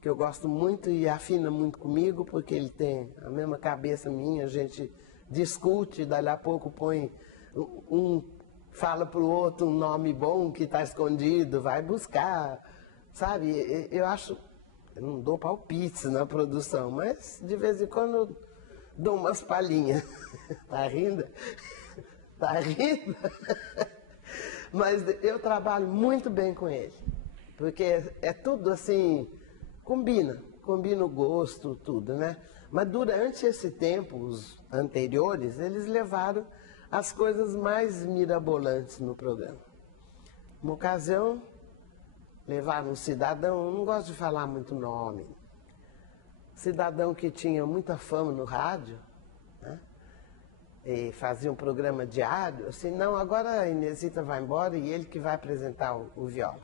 que eu gosto muito e afina muito comigo, porque ele tem a mesma cabeça minha, a gente discute, dali a pouco põe fala para o outro um nome bom que está escondido, vai buscar, sabe? Eu acho Eu não dou palpites na produção, mas de vez em quando eu dou umas palhinhas. Tá rindo? Tá rindo? Mas eu trabalho muito bem com ele, porque é tudo assim, combina o gosto, tudo, né? Mas durante esse tempo, os anteriores, eles levaram as coisas mais mirabolantes no programa. Uma ocasião, levaram um cidadão, eu não gosto de falar muito nome, cidadão que tinha muita fama no rádio, né? E fazia um programa diário, assim, não, agora a Inesita vai embora e ele que vai apresentar o Viola.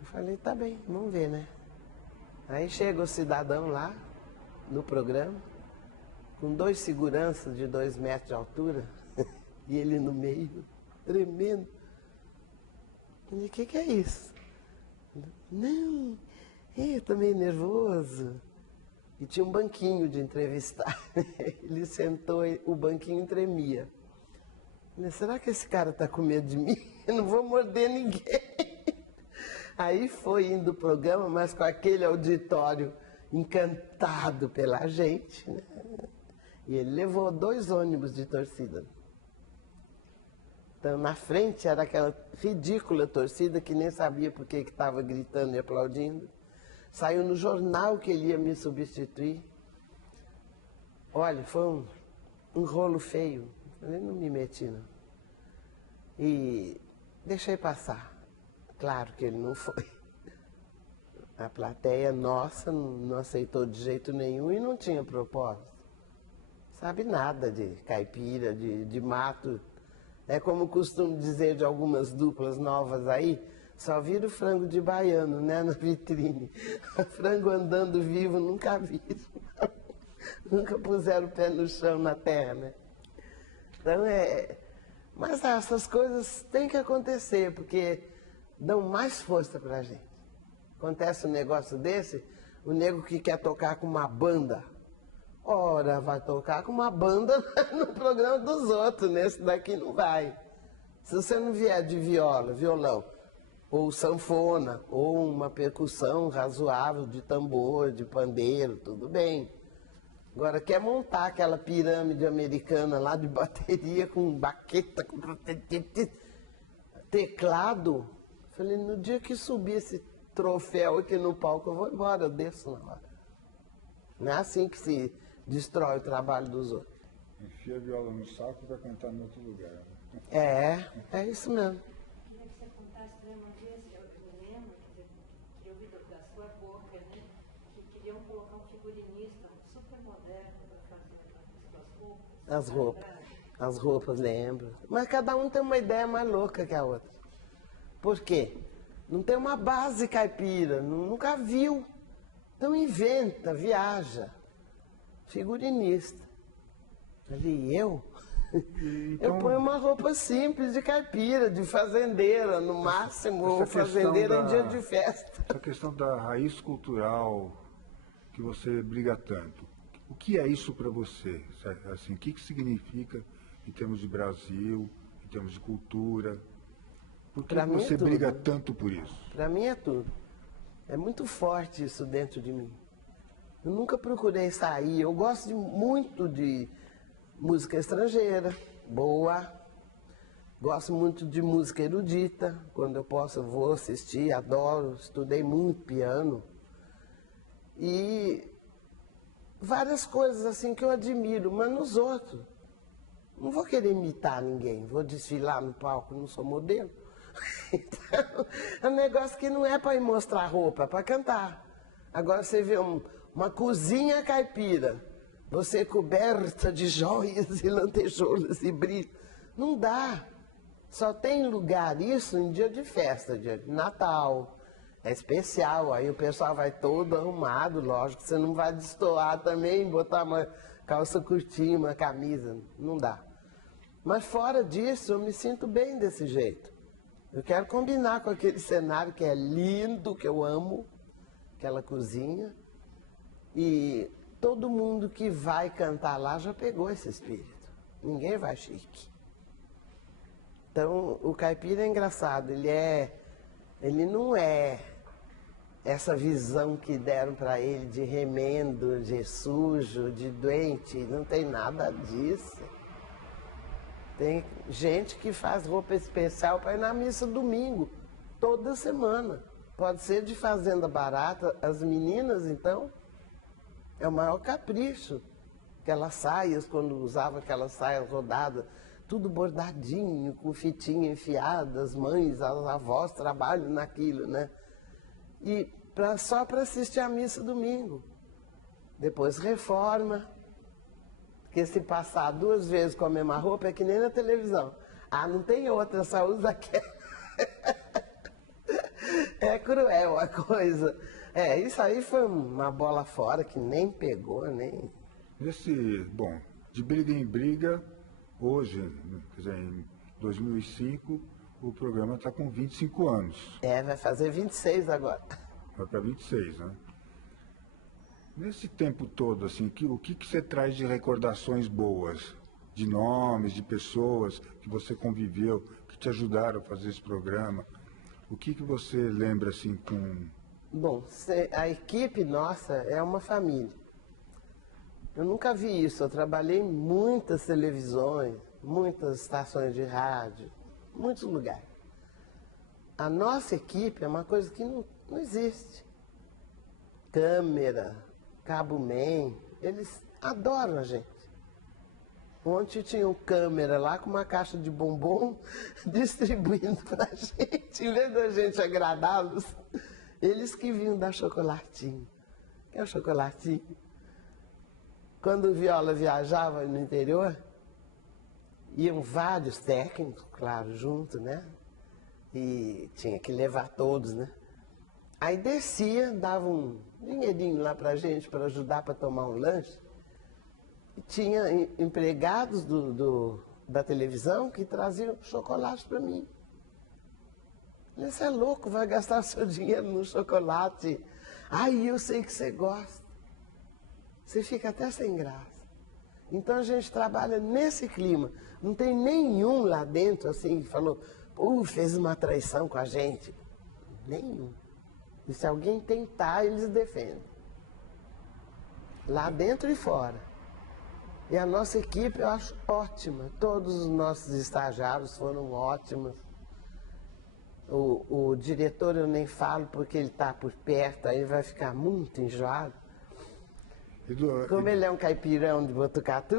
Eu falei, tá bem, vamos ver, né? Aí chega o cidadão lá, no programa, com 2 seguranças de 2 metros de altura, e ele no meio, tremendo. Eu falei, o que é isso? Não, eu tô meio nervoso. E tinha um banquinho de entrevistar. Ele sentou e o banquinho tremia. Eu falei, será que esse cara tá com medo de mim? Eu não vou morder ninguém. Aí foi indo o programa, mas com aquele auditório encantado pela gente, né? E ele levou 2 ônibus de torcida. Então, na frente era aquela ridícula torcida que nem sabia por que estava gritando e aplaudindo. Saiu no jornal que ele ia me substituir. Olha, foi um rolo feio. Eu não me meti, não. E deixei passar. Claro que ele não foi. A plateia nossa não aceitou de jeito nenhum e não tinha propósito. Sabe nada de caipira, de mato. É como costumo dizer de algumas duplas novas aí, só vira o frango de baiano, né, na vitrine. Frango andando vivo nunca viram. Nunca puseram o pé no chão, na terra, né? Então mas essas coisas têm que acontecer, porque dão mais força pra gente. Acontece um negócio desse, o nego que quer tocar com uma banda, ora, vai tocar com uma banda no programa dos outros, nesse daqui não vai. Se você não vier de viola, violão, ou sanfona, ou uma percussão razoável de tambor, de pandeiro, tudo bem. Agora, quer montar aquela pirâmide americana lá de bateria com baqueta, com teclado? Falei, no dia que subir esse troféu aqui no palco, eu vou embora, eu desço na hora. Não é assim que se destrói o trabalho dos outros. Enfia a viola no saco e vai cantar em outro lugar. É isso mesmo. Queria que você contasse também uma vez, eu lembro, que eu vi da sua boca, né, que queriam colocar um figurinista super moderno para fazer as suas roupas. As roupas, lembro. Mas cada um tem uma ideia mais louca que a outra. Por quê? Não tem uma base caipira, nunca viu. Então inventa, viaja. Figurinista. Falei, eu? Então, Eu ponho uma roupa simples de caipira, de fazendeira, no máximo, ou fazendeira em dia de festa. Essa questão da raiz cultural que você briga tanto, o que é isso para você? Assim, o que significa em termos de Brasil, em termos de cultura? Por que você briga tanto por isso? Para mim é tudo. É muito forte isso dentro de mim. Eu nunca procurei sair. Eu gosto muito de música estrangeira, boa. Gosto muito de música erudita. Quando eu posso, eu vou assistir, adoro. Estudei muito piano. E várias coisas assim que eu admiro, mas nos outros. Não vou querer imitar ninguém. Vou desfilar no palco, não sou modelo. Então, é um negócio que não é para ir mostrar roupa, é para cantar. Agora você vê uma cozinha caipira, você coberta de joias e lantejoulas e brilho. Não dá. Só tem lugar isso em dia de festa, dia de Natal. É especial, aí o pessoal vai todo arrumado, lógico. Você não vai destoar também, botar uma calça curtinha, uma camisa. Não dá. Mas fora disso, eu me sinto bem desse jeito. Eu quero combinar com aquele cenário que é lindo, que eu amo, aquela cozinha. E todo mundo que vai cantar lá já pegou esse espírito. Ninguém vai chique. Então, o caipira é engraçado, ele não é essa visão que deram para ele de remendo, de sujo, de doente, não tem nada disso. Tem gente que faz roupa especial para ir na missa domingo, toda semana. Pode ser de fazenda barata, as meninas então, é o maior capricho. Aquelas saias, quando usava aquelas saias rodadas, tudo bordadinho, com fitinha enfiada, as mães, as avós trabalham naquilo, né? E só para assistir a missa domingo. Depois reforma, porque se passar 2 vezes com a mesma roupa é que nem na televisão. Ah, não tem outra, só usa aquela. É cruel a coisa. Isso aí foi uma bola fora que nem pegou, nem... Bom, de briga em briga, hoje, quer dizer, em 2005, o programa está com 25 anos. Vai fazer 26 agora. Vai para 26, né? Nesse tempo todo, assim, o que você traz de recordações boas? De nomes, de pessoas que você conviveu, que te ajudaram a fazer esse programa? O que você lembra, assim, com... Bom, a equipe nossa é uma família. Eu nunca vi isso. Eu trabalhei em muitas televisões, muitas estações de rádio, muitos lugares. A nossa equipe é uma coisa que não existe. Câmera, Cabo Man, eles adoram a gente. Ontem tinha um câmera lá com uma caixa de bombom distribuindo pra gente. Em vez da gente agradá-los, eles que vinham dar chocolatinho. Quer um chocolatinho? Quando o Viola viajava no interior, iam vários técnicos, claro, junto, né? E tinha que levar todos, né? Aí descia, dava um dinheirinho lá pra gente, para ajudar para tomar um lanche. E tinha empregados da televisão que traziam chocolate para mim. Você é louco, vai gastar seu dinheiro no chocolate. Ai, eu sei que você gosta. Você fica até sem graça. Então a gente trabalha nesse clima. Não tem nenhum lá dentro assim que falou, fez uma traição com a gente. Nenhum. E se alguém tentar, eles defendem. Lá dentro e fora. E a nossa equipe eu acho ótima. Todos os nossos estagiários foram ótimos. O diretor eu nem falo porque ele está por perto, aí vai ficar muito enjoado. Como ele é um caipirão de Botucatu,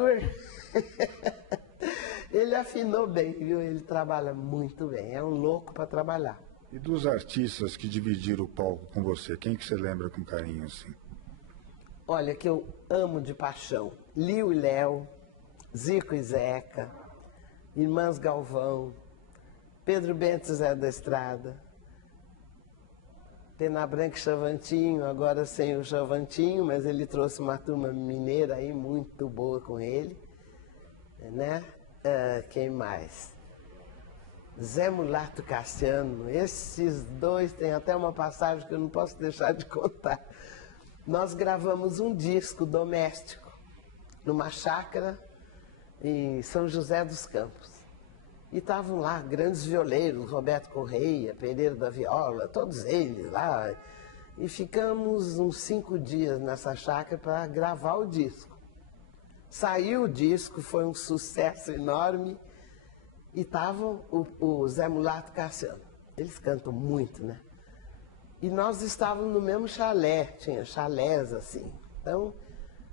ele afinou bem, viu? Ele trabalha muito bem, é um louco para trabalhar. E dos artistas que dividiram o palco com você, quem que você lembra com carinho assim? Olha, que eu amo de paixão. Liu e Léo, Zico e Zeca, Irmãs Galvão, Pedro Bento e Zé da Estrada, Pena Branca e Chavantinho, agora sem o Chavantinho, mas ele trouxe uma turma mineira aí muito boa com ele, né? Quem mais? Zé Mulato Cassiano, esses dois têm até uma passagem que eu não posso deixar de contar. Nós gravamos um disco doméstico numa chácara em São José dos Campos. E estavam lá grandes violeiros, Roberto Correia, Pereira da Viola, todos eles lá. E ficamos uns 5 dias nessa chácara para gravar o disco. Saiu o disco, foi um sucesso enorme. E estava o Zé Mulato Cassiano. Eles cantam muito, né? E nós estávamos no mesmo chalé, tinha chalés assim. Então,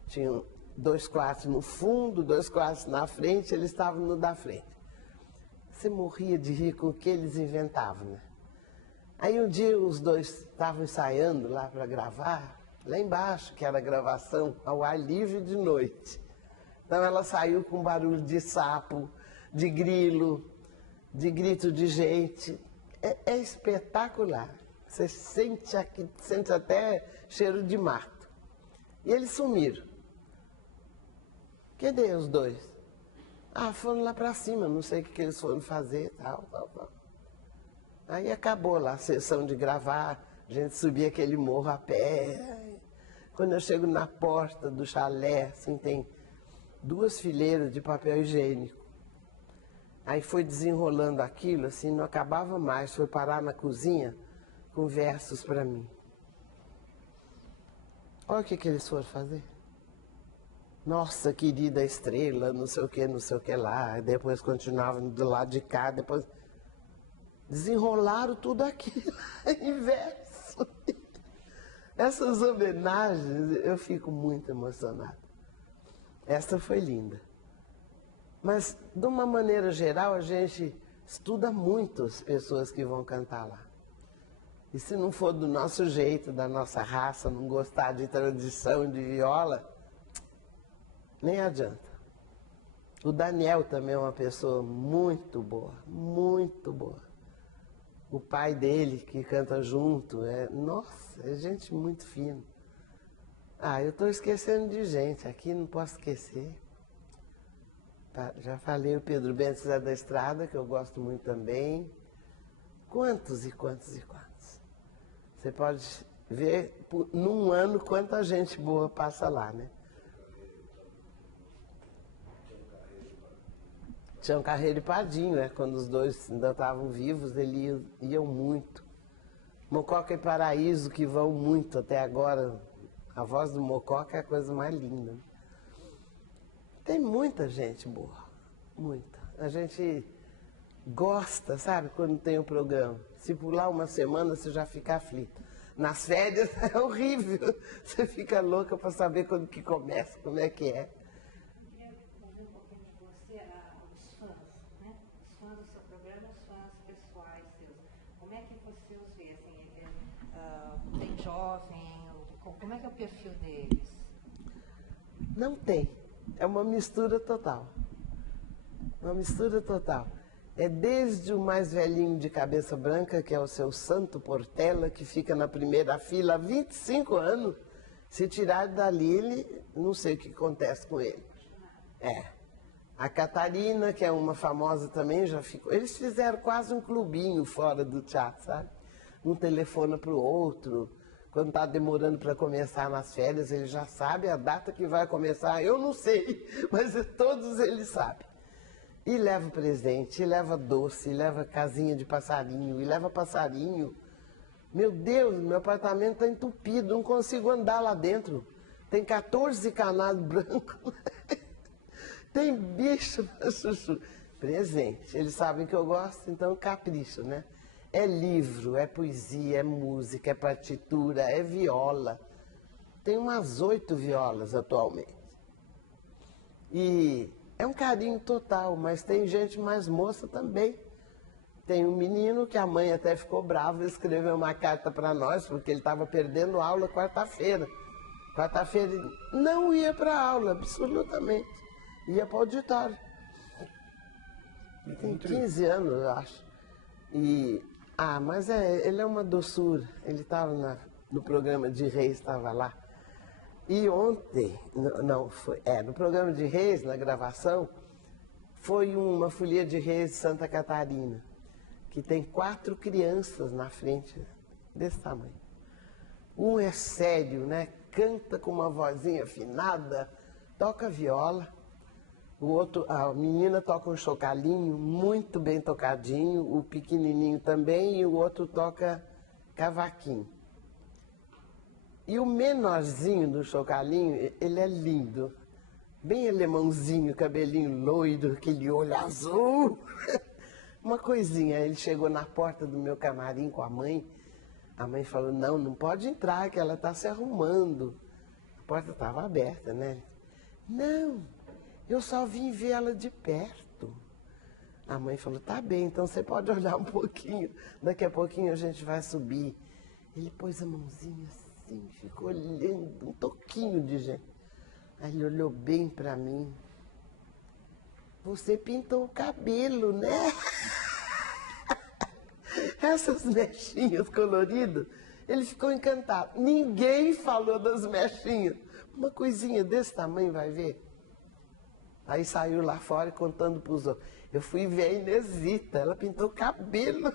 tinham 2 quartos no fundo, 2 quartos na frente, eles estavam no da frente. Você morria de rir com o que eles inventavam, né? Aí um dia os dois estavam ensaiando lá para gravar, lá embaixo, que era a gravação ao ar livre de noite. Então ela saiu com barulho de sapo, de grilo, de grito de gente. É espetacular. Você sente até cheiro de mato. E eles sumiram. Cadê os dois? Foram lá para cima, não sei o que eles foram fazer, tal. Aí acabou lá a sessão de gravar, a gente subia aquele morro a pé. Quando eu chego na porta do chalé, assim, tem 2 fileiras de papel higiênico. Aí foi desenrolando aquilo, assim, não acabava mais, foi parar na cozinha com versos para mim. Olha o que eles foram fazer. Nossa querida estrela, não sei o que lá. Depois continuavam do lado de cá, depois desenrolaram tudo aquilo em verso. Essas homenagens, eu fico muito emocionada. Essa foi linda. Mas, de uma maneira geral, a gente estuda muito as pessoas que vão cantar lá. E se não for do nosso jeito, da nossa raça, não gostar de tradição, de viola, nem adianta. O Daniel também é uma pessoa muito boa, muito boa. O pai dele, que canta junto, nossa, é gente muito fina. Ah, eu estou esquecendo de gente, aqui não posso esquecer. Já falei o Pedro Bento Zé da Estrada, que eu gosto muito também. Quantos e quantos e quantos. Você pode ver num ano quanta gente boa passa lá, né? Tião Carreiro e Padinho, quando os dois ainda estavam vivos, eles iam muito. Mococa e Paraíso, que vão muito até agora. A voz do Mococa é a coisa mais linda. Tem muita gente boa, muita. A gente gosta, sabe, quando tem um programa. Se pular uma semana, você já fica aflito. Nas férias é horrível. Você fica louca para saber quando que começa, como é que é. Tem jovem? Como é que é o perfil deles? Não tem. É uma mistura total. Uma mistura total. É desde o mais velhinho de cabeça branca, que é o seu Santo Portela, que fica na primeira fila há 25 anos. Se tirar dali, ele, não sei o que acontece com ele. A Catarina, que é uma famosa também, já ficou. Eles fizeram quase um clubinho fora do teatro, sabe? Um telefona para o outro. Quando está demorando para começar nas férias, ele já sabe a data que vai começar. Eu não sei, mas todos eles sabem. E leva presente, e leva doce, e leva casinha de passarinho, e leva passarinho. Meu Deus, meu apartamento está entupido, não consigo andar lá dentro. Tem 14 canários brancos. Tem bicho para chuchu. Presente. Eles sabem que eu gosto, então capricho, né? É livro, é poesia, é música, é partitura, é viola. Tem umas 8 violas atualmente. E é um carinho total, mas tem gente mais moça também. Tem um menino que a mãe até ficou brava, escreveu uma carta para nós, porque ele estava perdendo aula quarta-feira. Quarta-feira ele não ia para aula, absolutamente. Ia para o auditório. Tem 15 anos, eu acho. Mas ele é uma doçura. Ele estava no programa de Reis, estava lá. E ontem, no programa de Reis, na gravação, foi uma folia de Reis de Santa Catarina, que tem 4 crianças na frente, desse tamanho. Um é sério, né? Canta com uma vozinha afinada, toca viola. O outro, a menina toca um chocalinho, muito bem tocadinho, o pequenininho também, e o outro toca cavaquinho. E o menorzinho do chocalinho, ele é lindo, bem alemãozinho, cabelinho loiro, aquele olho azul. Uma coisinha, ele chegou na porta do meu camarim com a mãe falou, não pode entrar, que ela está se arrumando. A porta estava aberta, né? Não, eu só vim ver ela de perto. A mãe falou, tá bem, então você pode olhar um pouquinho, daqui a pouquinho a gente vai subir. Ele pôs a mãozinha assim, ficou olhando, um toquinho de gente. Aí ele olhou bem para mim. Você pintou o cabelo, né? Essas mechinhas coloridas, ele ficou encantado. Ninguém falou das mechinhas. Uma coisinha desse tamanho, vai ver? Aí saiu lá fora contando para os outros. Eu fui ver a Inesita, ela pintou o cabelo.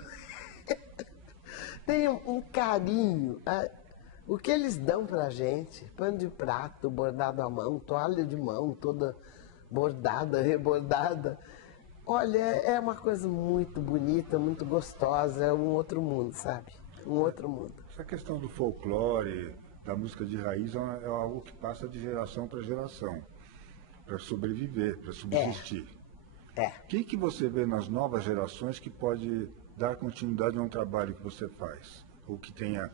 Tem um carinho. O que eles dão pra gente, pano de prato, bordado à mão, toalha de mão, toda bordada, rebordada. Olha, é uma coisa muito bonita, muito gostosa, é um outro mundo, sabe? Um outro mundo. Essa questão do folclore, da música de raiz é algo que passa de geração para geração, para sobreviver, para subsistir. O que você vê nas novas gerações que pode dar continuidade a um trabalho que você faz, ou que tenha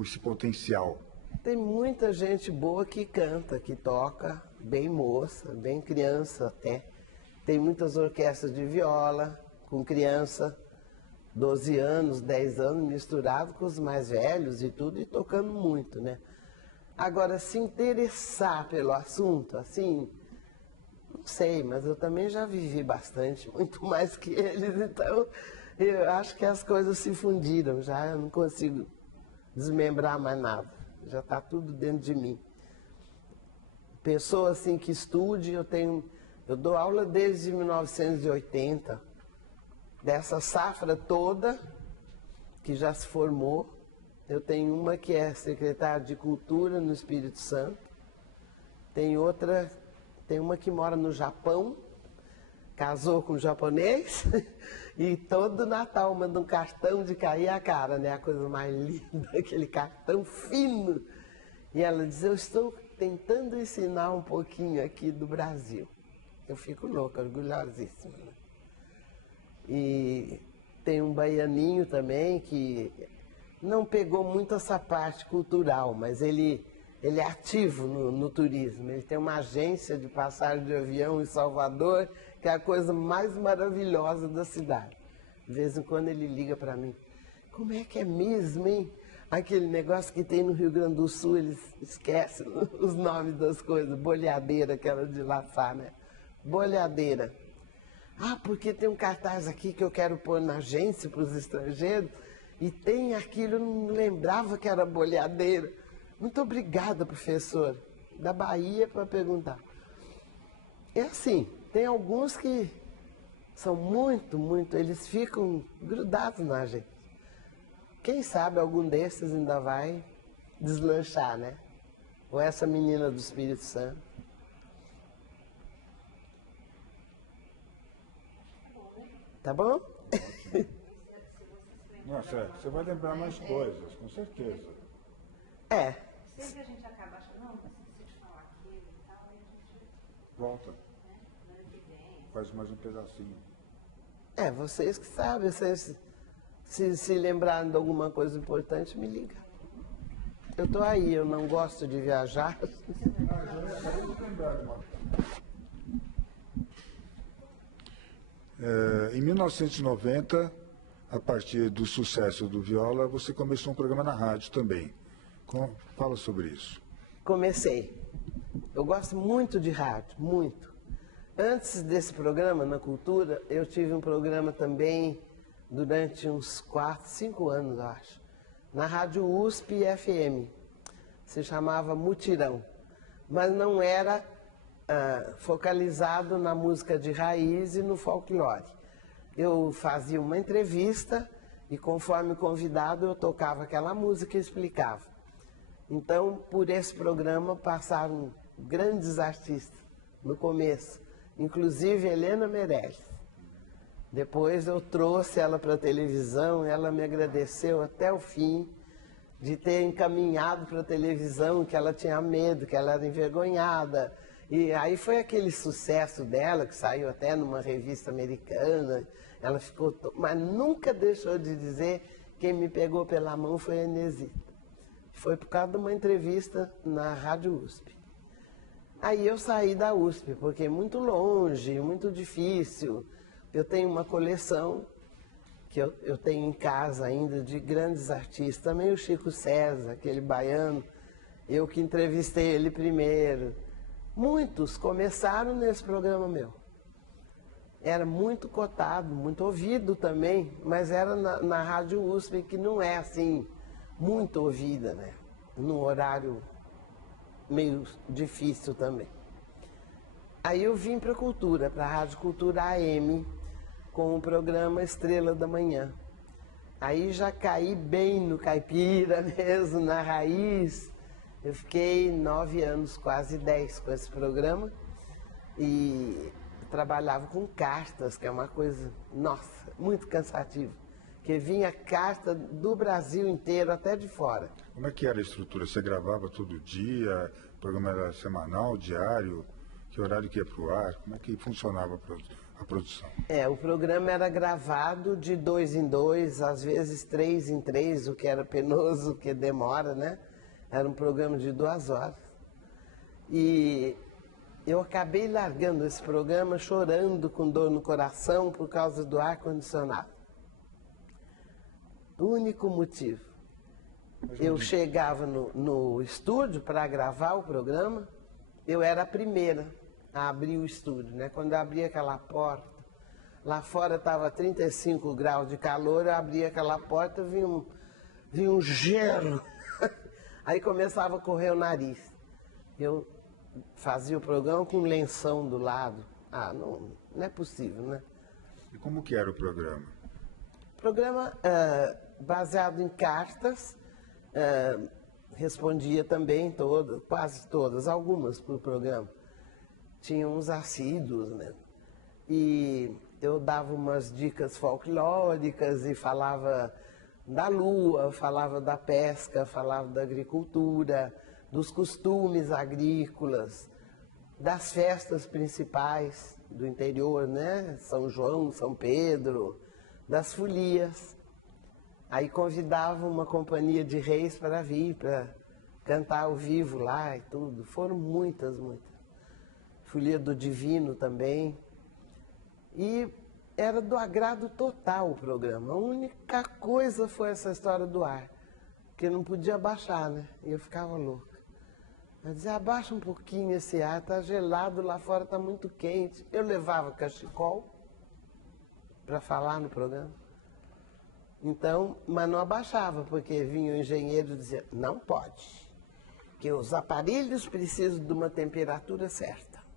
esse potencial? Tem muita gente boa que canta, que toca, bem moça, bem criança até. Tem muitas orquestras de viola, com criança, 12 anos, 10 anos, misturado com os mais velhos e tudo, e tocando muito, né? Agora, se interessar pelo assunto, assim, não sei, mas eu também já vivi bastante, muito mais que eles, então eu acho que as coisas se fundiram, já eu não consigo desmembrar mais nada, já está tudo dentro de mim. Pessoa assim que estude, eu dou aula desde 1980, dessa safra toda que já se formou. Eu tenho uma que é secretária de Cultura no Espírito Santo, tem uma que mora no Japão, casou com um japonês, e todo Natal manda um cartão de cair a cara, né? A coisa mais linda, aquele cartão fino. E ela diz, eu estou tentando ensinar um pouquinho aqui do Brasil. Eu fico louca, orgulhosíssima. E tem um baianinho também que não pegou muito essa parte cultural, mas ele é ativo no turismo. Ele tem uma agência de passagem de avião em Salvador, que é a coisa mais maravilhosa da cidade. De vez em quando ele liga para mim. Como é que é mesmo, hein? Aquele negócio que tem no Rio Grande do Sul, eles esquecem os nomes das coisas. Bolhadeira, aquela de laçar, né? Bolhadeira. Ah, porque tem um cartaz aqui que eu quero pôr na agência para os estrangeiros, e tem aquilo, eu não lembrava que era bolhadeira. Muito obrigada, professor, da Bahia, para perguntar. É assim, tem alguns que são muito, eles ficam grudados na gente. Quem sabe algum desses ainda vai deslanchar, né? Ou essa menina do Espírito Santo. Tá bom? Nossa, você vai lembrar mais coisas, com certeza. Sempre a gente acaba achando, não, mas esqueci de falar aquilo e tal, e a gente... Volta. Né, no ano que vem. Faz mais um pedacinho. Vocês que sabem, vocês se lembrarem de alguma coisa importante, me liga. Eu tô aí, eu não gosto de viajar. Em 1990, a partir do sucesso do Viola, você começou um programa na rádio também. Fala sobre isso. Comecei. Eu gosto muito de rádio, muito. Antes desse programa, na Cultura, eu tive um programa também durante uns 4, 5 anos, eu acho, na Rádio USP FM. Se chamava Mutirão, mas não era focalizado na música de raiz e no folclore. Eu fazia uma entrevista e, conforme convidado, eu tocava aquela música e explicava. Então, por esse programa passaram grandes artistas no começo, inclusive Helena Meirelles. Depois eu trouxe ela para a televisão, ela me agradeceu até o fim de ter encaminhado para a televisão, que ela tinha medo, que ela era envergonhada. E aí foi aquele sucesso dela, que saiu até numa revista americana, ela ficou... Mas nunca deixou de dizer, quem me pegou pela mão foi a Inesita. Foi por causa de uma entrevista na Rádio USP. Aí eu saí da USP, porque é muito longe, muito difícil. Eu tenho uma coleção que eu tenho em casa ainda de grandes artistas. Também o Chico César, aquele baiano, eu que entrevistei ele primeiro. Muitos começaram nesse programa meu. Era muito cotado, muito ouvido também, mas era na Rádio USP, que não é assim, muito ouvida, né? Num horário meio difícil também. Aí eu vim para a Cultura, para a Rádio Cultura AM, com o programa Estrela da Manhã. Aí já caí bem no caipira mesmo, na raiz. Eu fiquei 9 anos, quase 10 com esse programa. E trabalhava com cartas, que é uma coisa, nossa, muito cansativo. que vinha carta do Brasil inteiro, até de fora. Como é que era a estrutura? Você gravava todo dia? O programa era semanal, diário? Que horário que ia para o ar? Como é que funcionava a produção? O programa era gravado de 2 em 2, às vezes 3 em 3, o que era penoso, porque demora, né? Era um programa de 2 horas. E eu acabei largando esse programa chorando com dor no coração por causa do ar-condicionado. O único motivo. Eu chegava no estúdio para gravar o programa, eu era a primeira a abrir o estúdio, né? Quando eu abria aquela porta, lá fora estava 35 graus de calor, eu abria aquela porta, vinha um gelo. Aí começava a correr o nariz. Eu fazia o programa com um lenção do lado. Não é possível, né? E como que era o programa? Programa baseado em cartas, respondia também todas, quase todas, algumas por programa. Tinha uns assíduos, né? E eu dava umas dicas folclóricas e falava da lua, falava da pesca, falava da agricultura, dos costumes agrícolas, das festas principais do interior, né? São João, São Pedro, das folias. Aí convidava uma companhia de reis para vir, para cantar ao vivo lá e tudo. Foram muitas. Folia do Divino também. E era do agrado total o programa. A única coisa foi essa história do ar, que não podia abaixar, né? E eu ficava louca. Eu dizia, abaixa um pouquinho esse ar, tá gelado, lá fora tá muito quente. Eu levava cachecol para falar no programa. Então, mas não abaixava, porque vinha o engenheiro e dizia, não pode, que os aparelhos precisam de uma temperatura certa.